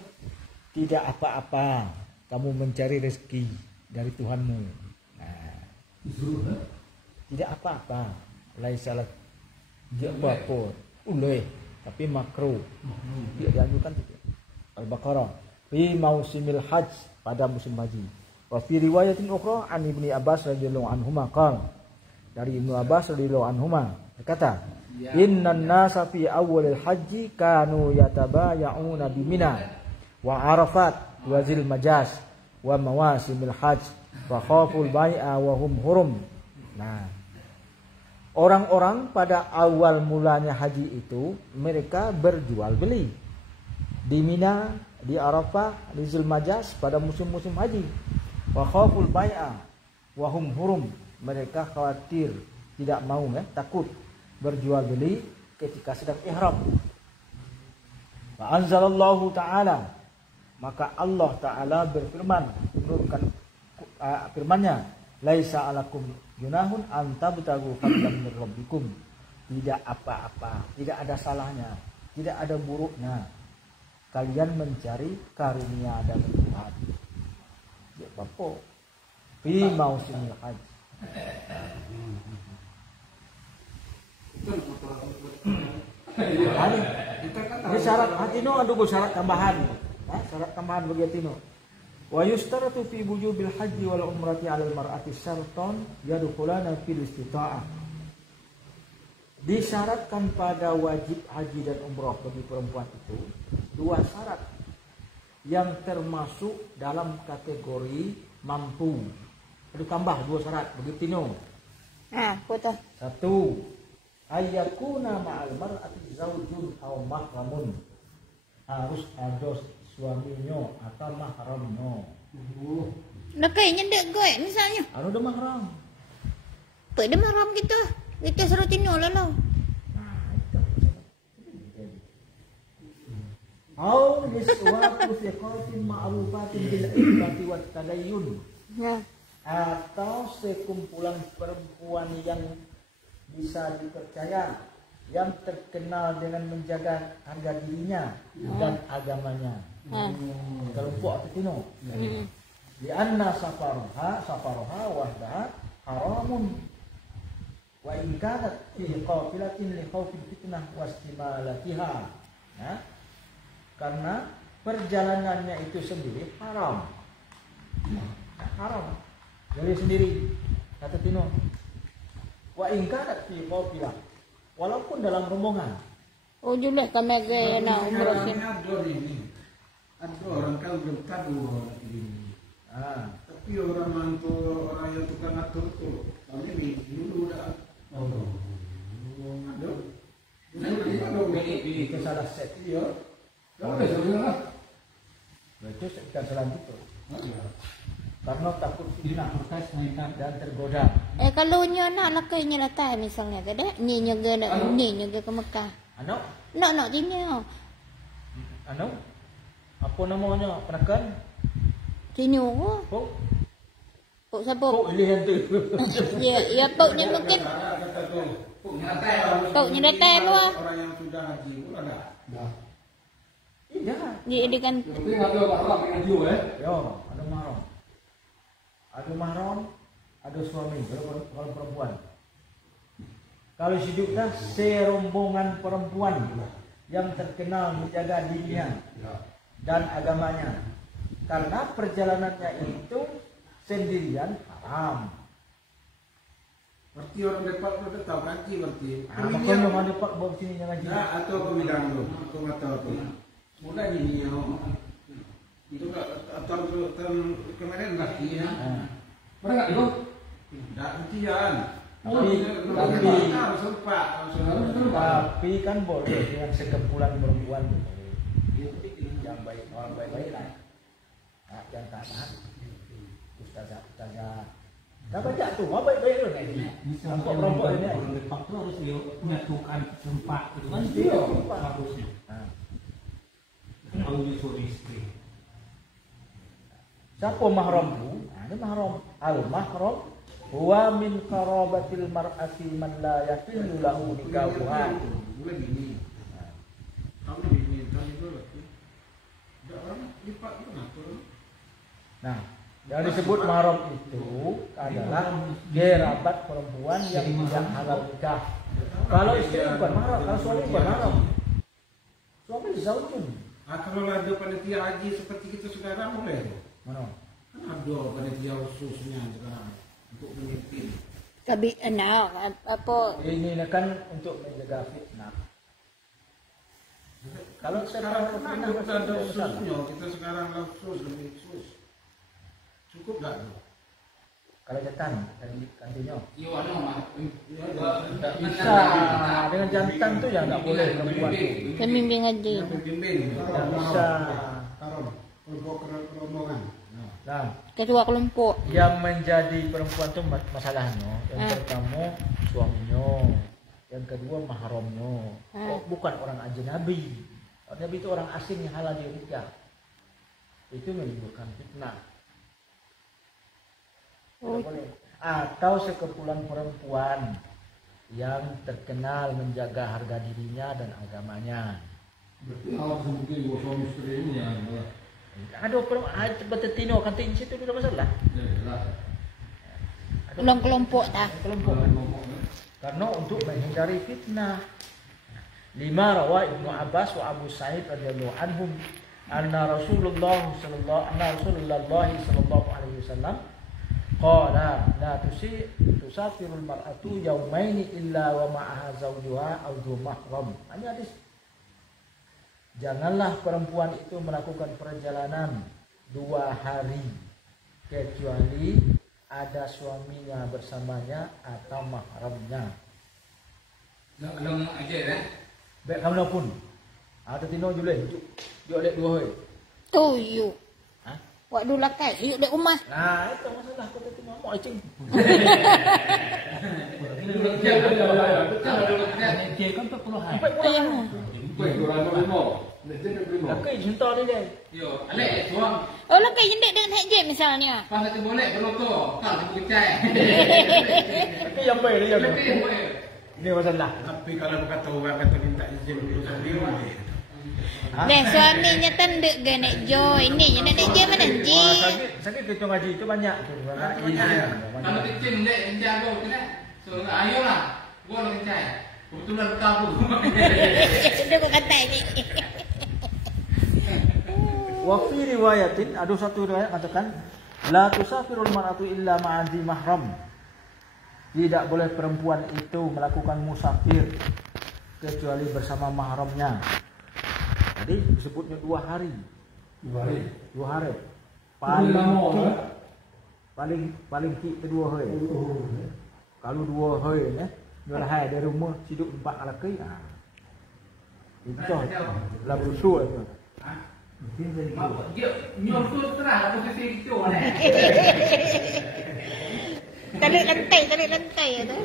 tidak apa-apa kamu mencari rezeki dari Tuhanmu. Nah, tidak apa-apa. Laisa lak dia apa-apa. Ulai tapi makruh. Dia dianjurkan itu. Al-Baqarah fi mausimil hajj pada musim haji. Wa fi riwayatin ukhra an Ibni Abbas radhiyallahu anhuma qala dari Ibnu Abbas radhiyallahu anhuma berkata innan nasa fi awwalil hajji kanu yatabaya'una bi Mina wa Arafat wa Zil Majas wa mawasimil hajj fa khaful bai'a wa hum hurum. Nah, orang-orang pada awal mulanya haji itu mereka berjual beli di Mina, di Arafah, di Zul Majas pada musim-musim haji. Wa khaful bai'a wa hum hurum. Mereka khawatir, tidak mau takut berjual beli ketika sedang ihram. Wa anzalallahu ta'ala maka Allah Ta'ala berfirman menurunkan firman-Nya laisa alakum junahun antabtagu fadlan min rabbikum. Tidak apa-apa, tidak ada salahnya, tidak ada buruknya kalian mencari karunia dari Tuhan. Ya apa? Fi mausimil haji. Ini syarat hatino ada syarat tambahan. Syarat tambahan bagi hatino. Wa yustaratu fi wujubil haji wal umrati 'alal mar'ati syarton yadkhulana fil istita'ah. Disyaratkan pada wajib haji dan umrah bagi perempuan itu dua syarat yang termasuk dalam kategori mampu. Ada tambah dua syarat begitu no. Betul. Satu, ayyakuna ma'al mar'ati zaujun aw mahramun. Harus ada suaminya atau mahramnya. Nak kayaknya ndak gue misalnya. Anu ada mahram. Apa ada mahram gitu? Kita suruh tino lah lo. Au liswatu thiqatin ma'rufatin bil ibati wat tadayyun. Ya. Atau sekumpulan perempuan yang bisa dipercaya, yang terkenal dengan menjaga harga dirinya dan agamanya. Kelompok atau tino. Di anna safaroha wahdaha haramun. Wa in kanat fi qafilatin li khawfil fitnah wastimalatiha. Nah, karena perjalanannya itu sendiri haram. Haram. Jadi sendiri kata Tino. Wa in kanat fi qafilah. Walaupun dalam rombongan. Oh julah kami gaya nak umrah sini. Ada orang kan belum tahu orang ini. Tapi orang mantu orang yang tukang atur tu, kami dulu dah. Ada. Itu salah set. Iya. Kalau dah sudah. Itu kita selanjutnya. Karena takut fitnah Protes naikkan. dan tergoda. Kalau nyo nak lakainya datang misalnya tadi, ni nyoga nak ni nyoga ke Mekah. Ano? Nak jinnya. Ano? Apa namanya? Penekan? Jinyo. Pok? Pok siapa? Pok ilihan tu. Ya poknya mungkin. Poknya datang lu. Orang yang sudah haji pun ada. Iya. Dia kan. Tapi ada orang yang dia Yo, ada mahram. Ada mahram, ada suami, kalau perempuan. Kalau hidupnya serombongan perempuan yang terkenal menjaga dirinya dan agamanya. Karena perjalanannya itu sendirian haram. Berarti orang depan tu tahu kaji berarti. Makanya mana pak bawa sini jangan ngaji. Nah, atau pemidang tu, aku nggak tahu tu. Mulai gini ya. Itu atau kemarin lagi ya. Mana enggak itu? Tidak hentian. Tapi kan boleh dengan sekumpulan perempuan. Yang baik, orang baik-baik lah. Nah, yang tak tahan. Ustazah. Dah baca tu, apa baik-baik tu? Misalnya Perempuan ini. orang depan tu harus dia menyatukan sempat itu kan Iya. harusnya. Kalau dia suami istri. Siapa mahram tu? Ini mahram. Al-mahram huwa min qarabatil mar'ati man la yahillu lahu nikahuha. Mulai gini. Kamu gini tadi tu. Ada orang lipat tu ngatur. Nah, yang disebut mahram itu adalah kerabat perempuan yang tidak halal nikah. Kalau istri bukan mahram, kalau suami bukan mahram. Suami zaujun. Kalau ada panitia haji seperti kita sekarang boleh tu. Mana? Kan ada panitia khususnya sekarang untuk memimpin. Tapi enak apa? Ini kan untuk menjaga fitnah. Kalau Sekarang sekarang kan kita ada khususnya, kita sekarang khusus lebih khusus. Cukup tak tu? kalau jantan kantinya Yo ano mah. bisa dengan jantan tu yang tak boleh perempuan tu. Pemimpin haji. Yang pembimbing. Yang bisa. Karom. Kelompok rombongan. Nah, Ketua kelompok. yang menjadi perempuan tu masalahnya yang pertama suaminya, yang kedua mahramnya. Oh, bukan orang ajnabi. Orang Nabi itu orang asing yang halal dia nikah. Itu menimbulkan fitnah. Oh. Tidak boleh. Atau sekumpulan perempuan yang terkenal menjaga harga dirinya dan agamanya. Berarti harus mungkin dua suami istri ini ya. Ada perempuan bertetino kan tinggi situ tidak masalah. Ulang kelompok dah. Kelompok. Karena untuk menghindari fitnah. 5 rawa Ibnu Abbas wa Abu Sa'id radhiyallahu anhum anna Rasulullah sallallahu alaihi wasallam qala la tusafirul mar'atu yawmaini illa wa ma'aha zawjuha aw dhu mahram. Ini hadis. Janganlah perempuan itu melakukan perjalanan 2 hari kecuali ada suaminya bersamanya atau mahramnya. Long aja kan. Baik kamu pun. Ada tino je boleh. Jok lek 2 hari. Tu you. Ha? Wak dulu lakai, you dek rumah. Nah, itu masalah kata tino mau icing. Dia kan 40 hari. Baik, 205. Laki cinta ni dia. Yo, alek suang. Oh lakai jendek dengan haji misalnya. Pas tu boleh beroto, kau tu kecai. Laki yang baik dia. Lebih boleh. Ini masalah. Tapi kalau berkata orang kata minta izin dulu sendiri. Dan suaminya tanduk ke nak joy. Ni je nak joy mana ji? Sakit ketua ngaji itu banyak. Kalau kecil lek kencang kau kena. So ayolah. Gua nak kecai. Kebetulan berkabung. Dia kata ni. Wa fi riwayatin, ada satu riwayat katakan la tusafirul mar'atu illa ma'adhi mahram. Tidak boleh perempuan itu melakukan musafir kecuali bersama mahramnya. Jadi disebutnya 2 hari. 2 hari. Paling ki kedua hari. Kalau 2 hari ya, nyolahai dari rumah hidup 4 lelaki. Itu lah busuk itu. Dia nyosot terang posisi itu. Tarik lantai ada.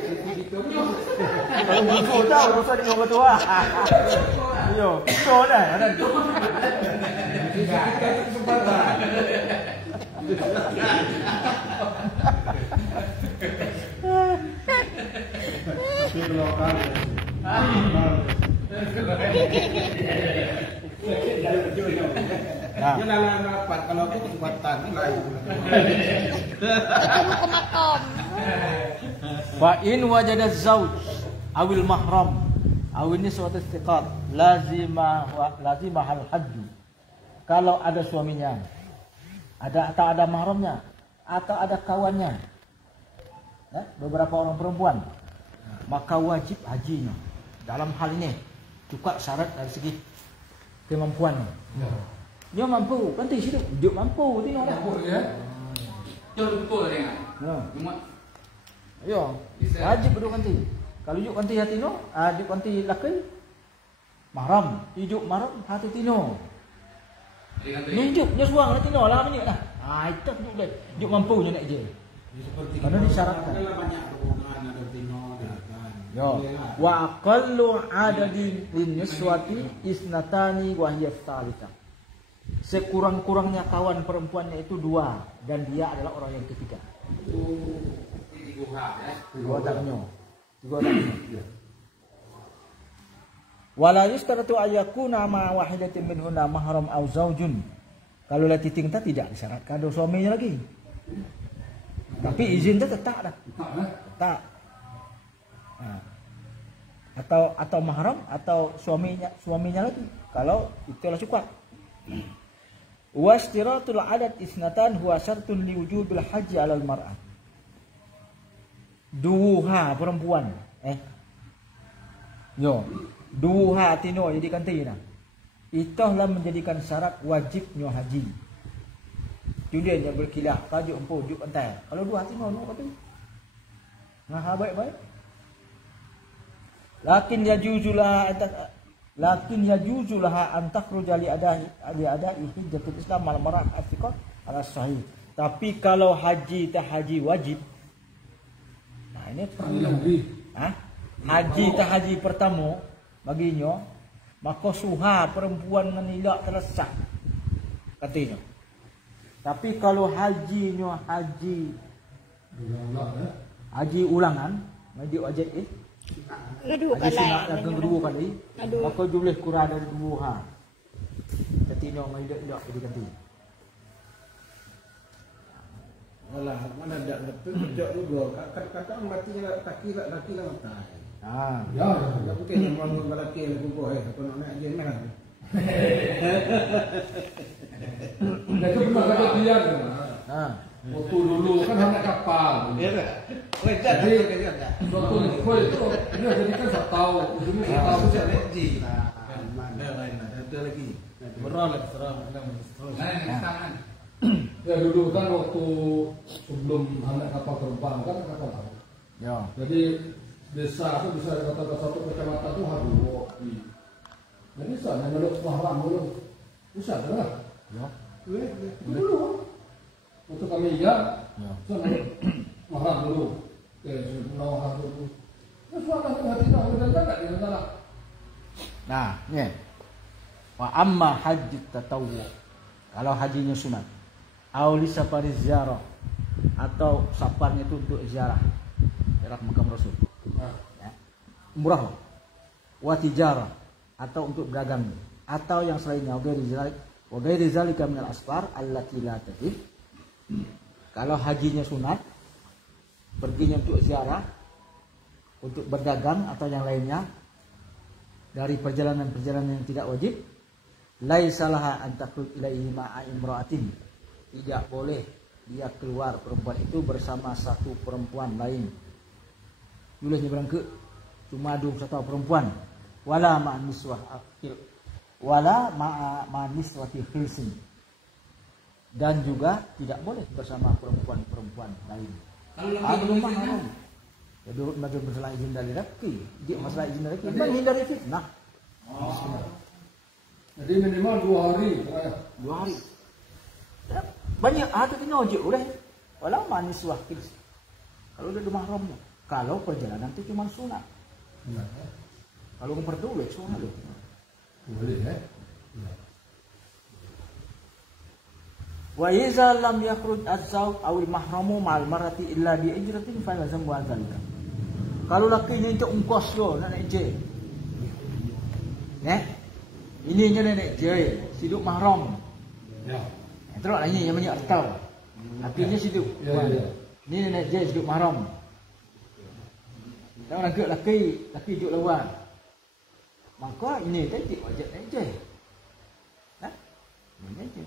Kalau busuk tahu dosa di orang tua. Yo, itu dah ada. Kesempatan. Tapi kalau kan dia dalam rapat, kalau aku kesempatan lain. Aku ke makam. Wa in wajada zauj awil mahram aw ini suatu istiqat lazimah hal haji. Kalau ada suaminya, atau ada mahramnya, atau ada kawannya, ya, beberapa orang perempuan, maka wajib hajinya. Dalam hal ini juga syarat dari segi kemampuan. Dia mampu, kan hidup, dia mampu, tengok dah. Betul dengan. Cuma Yo, wajib duduk kanti. Kalau duduk kanti hati no, duduk kanti laki mahram, hidup mahram hati tino. Ni hidup dia suang hati no lah banyak dah. Itu duduk deh. Duduk mampu je nak je. Seperti Karena disyaratkan. Ada banyak hubungan, ada tino, ada kan. Yo, wa aqallu adadin liniswati isnatani wa hiya tsalitsah. Sekurang-kurangnya kawan perempuannya itu 2 dan dia adalah orang yang ketiga. Dua taknya. Wala yustaratu ayyakuna ma wahidatin minhunna mahram aw zaujun. Kalau latih tingta tidak disyaratkan ada suaminya lagi. Tapi izin itu tetap dah. Tak. Atau mahram atau suaminya lagi. Kalau itulah cukup. Washtiratul adat isnatan huwa syartun liwujubil haji 'alal mar'ah. Duha perempuan. Duha tino jadi kantina. Itulah menjadikan syarat wajibnya haji. Dia yang berkilah tajuk empu juk antai. Kalau 2 tino no kata. Nah baik-baik. Lakin yajuzulah an takhruja li ada'i hijjatul Islam al mar'ah afiqah ala sahih. Tapi kalau haji wajib. Nah ini haji haji pertama baginya maka suha perempuan menilak tersah katanya. Tapi kalau haji ulangan, haji wajib haji sunat yang kedua kali, maka jumlah kurang dari 2 hari. Katanya menilak jadi ganti. Alah, mana dak betul juga. Kadang-kadang matinya laki lah mati. Ya, Tak mungkin yang bangun lelaki yang kukuh aku nak naik je kan. itu benar kata dia kan. Waktu dulu kan anak kapal. Ya tak? Jadi Suatu nikah itu dia jadikan 1 tahun, ujungnya 1 tahun tak haji. Mana lain ada lagi. Berat serang. Ya dulu kan waktu sebelum anak kapal terbang kan kapal laut. Ya. Jadi desa itu bisa dikatakan satu kecamatan itu harus waktu. Jadi bisa menurut mahram dulu. Bisa kan? Ya. Dulu. Waktu kami ya. Mahram dulu. Mahram dulu. Terus mahram hati tak ada di antara. Nah, ni. Wa amma haji tatawwu. Kalau hajinya sunat. Auli safari ziarah atau safarnya itu untuk ziarah makam Rasul. Ya. Umrah. Wa tijarah atau untuk berdagang atau yang selainnya wa ghairi zalika minal asfar allati la tatib. Kalau hajinya sunat, perginya untuk ziarah, untuk berdagang atau yang lainnya dari perjalanan-perjalanan yang tidak wajib, Laisalah an takhruj ilaihi ma'a imra'atin. Tidak boleh dia keluar perempuan itu bersama satu perempuan lain. Bolehnya berangkat cuma ada satu perempuan. Wala ma'an niswah akil. Wala ma'an niswati khilsin. Dan juga tidak boleh bersama perempuan-perempuan lain. Kalau mahram. Ya durut masalah izin dari laki. Dia masalah izin dari laki. Menghindari fitnah. Jadi minimal 2 hari. 2 hari. Banyak ada kena je boleh. Walau manis wakil. Kalau dia ada mahramnya. Kalau perjalanan itu cuma sunat. Kalau memperdu boleh sunat. Boleh Wa iza lam yakhruj az-zawj aw al-mahramu ma'al marati illa bi ijratin fa lazam wa zalika. Kalau lakinya itu ungkos go nak je. Ini je nak je, hidup mahram. Ya. Terus lagi yang banyak atau. Artinya hidup. Ni nak je hidup mahram. Kalau laki hidup lawan. Maka ini tadi wajib nak je. Ini je.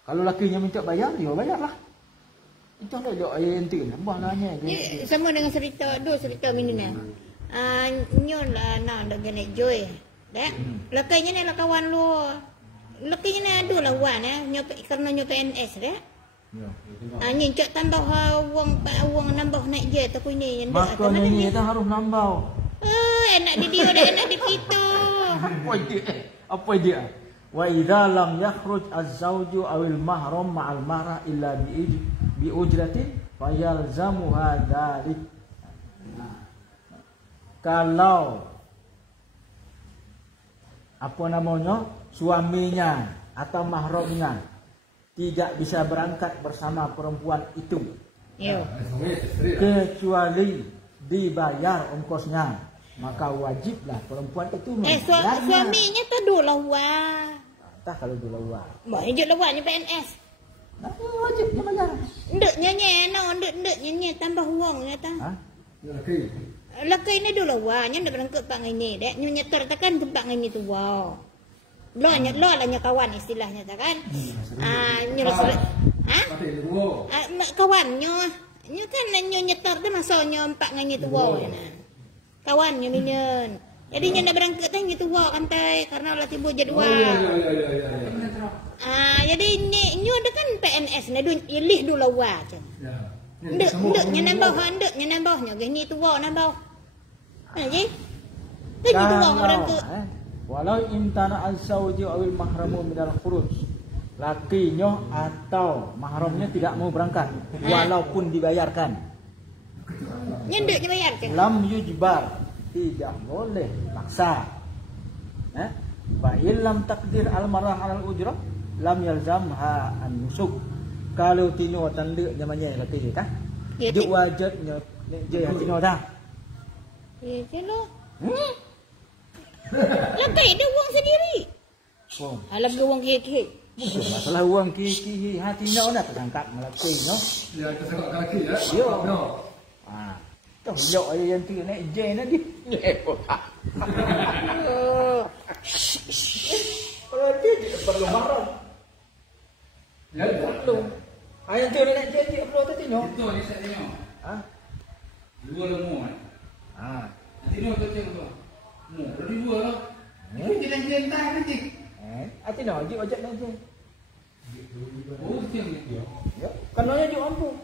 Kalau lakinya minta bayar, dia bayarlah. Itu ada dok ayat enti nambah lahnya. Sama dengan cerita ini ni. Nyon lah nak nak joy. Dak. Lakinya ni kawan lu. Lakinya ni ada lawan karena nyo PNS dak. Ya. Nyi cak tambah wang nambah naik je tapi ni yang dak. Maka ni kita harus nambah. Enak di dia dah enak di kita. Apa dia? Wa idza lam yakhruj az-zawju aw al-mahram ma'al marah illa bi ujratin fayalzamuha dzalik. Kalau apa namanya suaminya atau mahramnya tidak bisa berangkat bersama perempuan itu, kecuali dibayar ongkosnya, maka wajiblah perempuan itu membayarnya. Suaminya tu dulu wah. Tak kalau dulu wah. Bah hidup lawannya PNS. Nah, wajib dia bayar. Ndek nyanyi nyanyi tambah wang ya ta. Ha? Laki ni dulu wah, nya ndak berangkat pak ini dek, nya nyetor tekan tempat ini tu wow. Lo lah nya kawan istilahnya ta kan. Nya kawan nyo kan nyo nyetor tu masanya empat ngani tu wow. Kawan nyo minyen. Jadi nya ndak berangkat tang gitu wow kantai karena lah timbul jadual. Jadi nyo ada kan PNS na dun ilih dulu wah. Ndek nya nambahnya gini tu wow nambah. Ji. Tu dua orang tu. Walau imtana az-zawju aw al-mahramu min al-khuruj. Lakinya atau mahramnya tidak mau berangkat walaupun dibayarkan. Nyendeknya bayar ke? Lam yujbar, tidak boleh paksa. Fa illam taqdir al-marah al-ujrah lam yalzamha an-nusuk. Kalau tino tanda namanya laki kah? Dia wajibnya je tino dah. Hello. Laki dia uang sendiri. Alam dia uang kiki. Masalah uang kiki hatinya nak terangkat melaki no. Ya terangkat kaki ya. Yo. Tu yo yang tu nak je nak dia. Kalau dia perlu marah. Ya perlu. Ayam tu nak je dia perlu tu tino. Itu ni saya tengok. Dua lemu nanti no tu tengok tu. Mu, ada dua lah. Ini jalan-jalan tak nanti. Ati no, dia wajib nanti. Oh, tengok ni. Ya, kananya dia ampuh.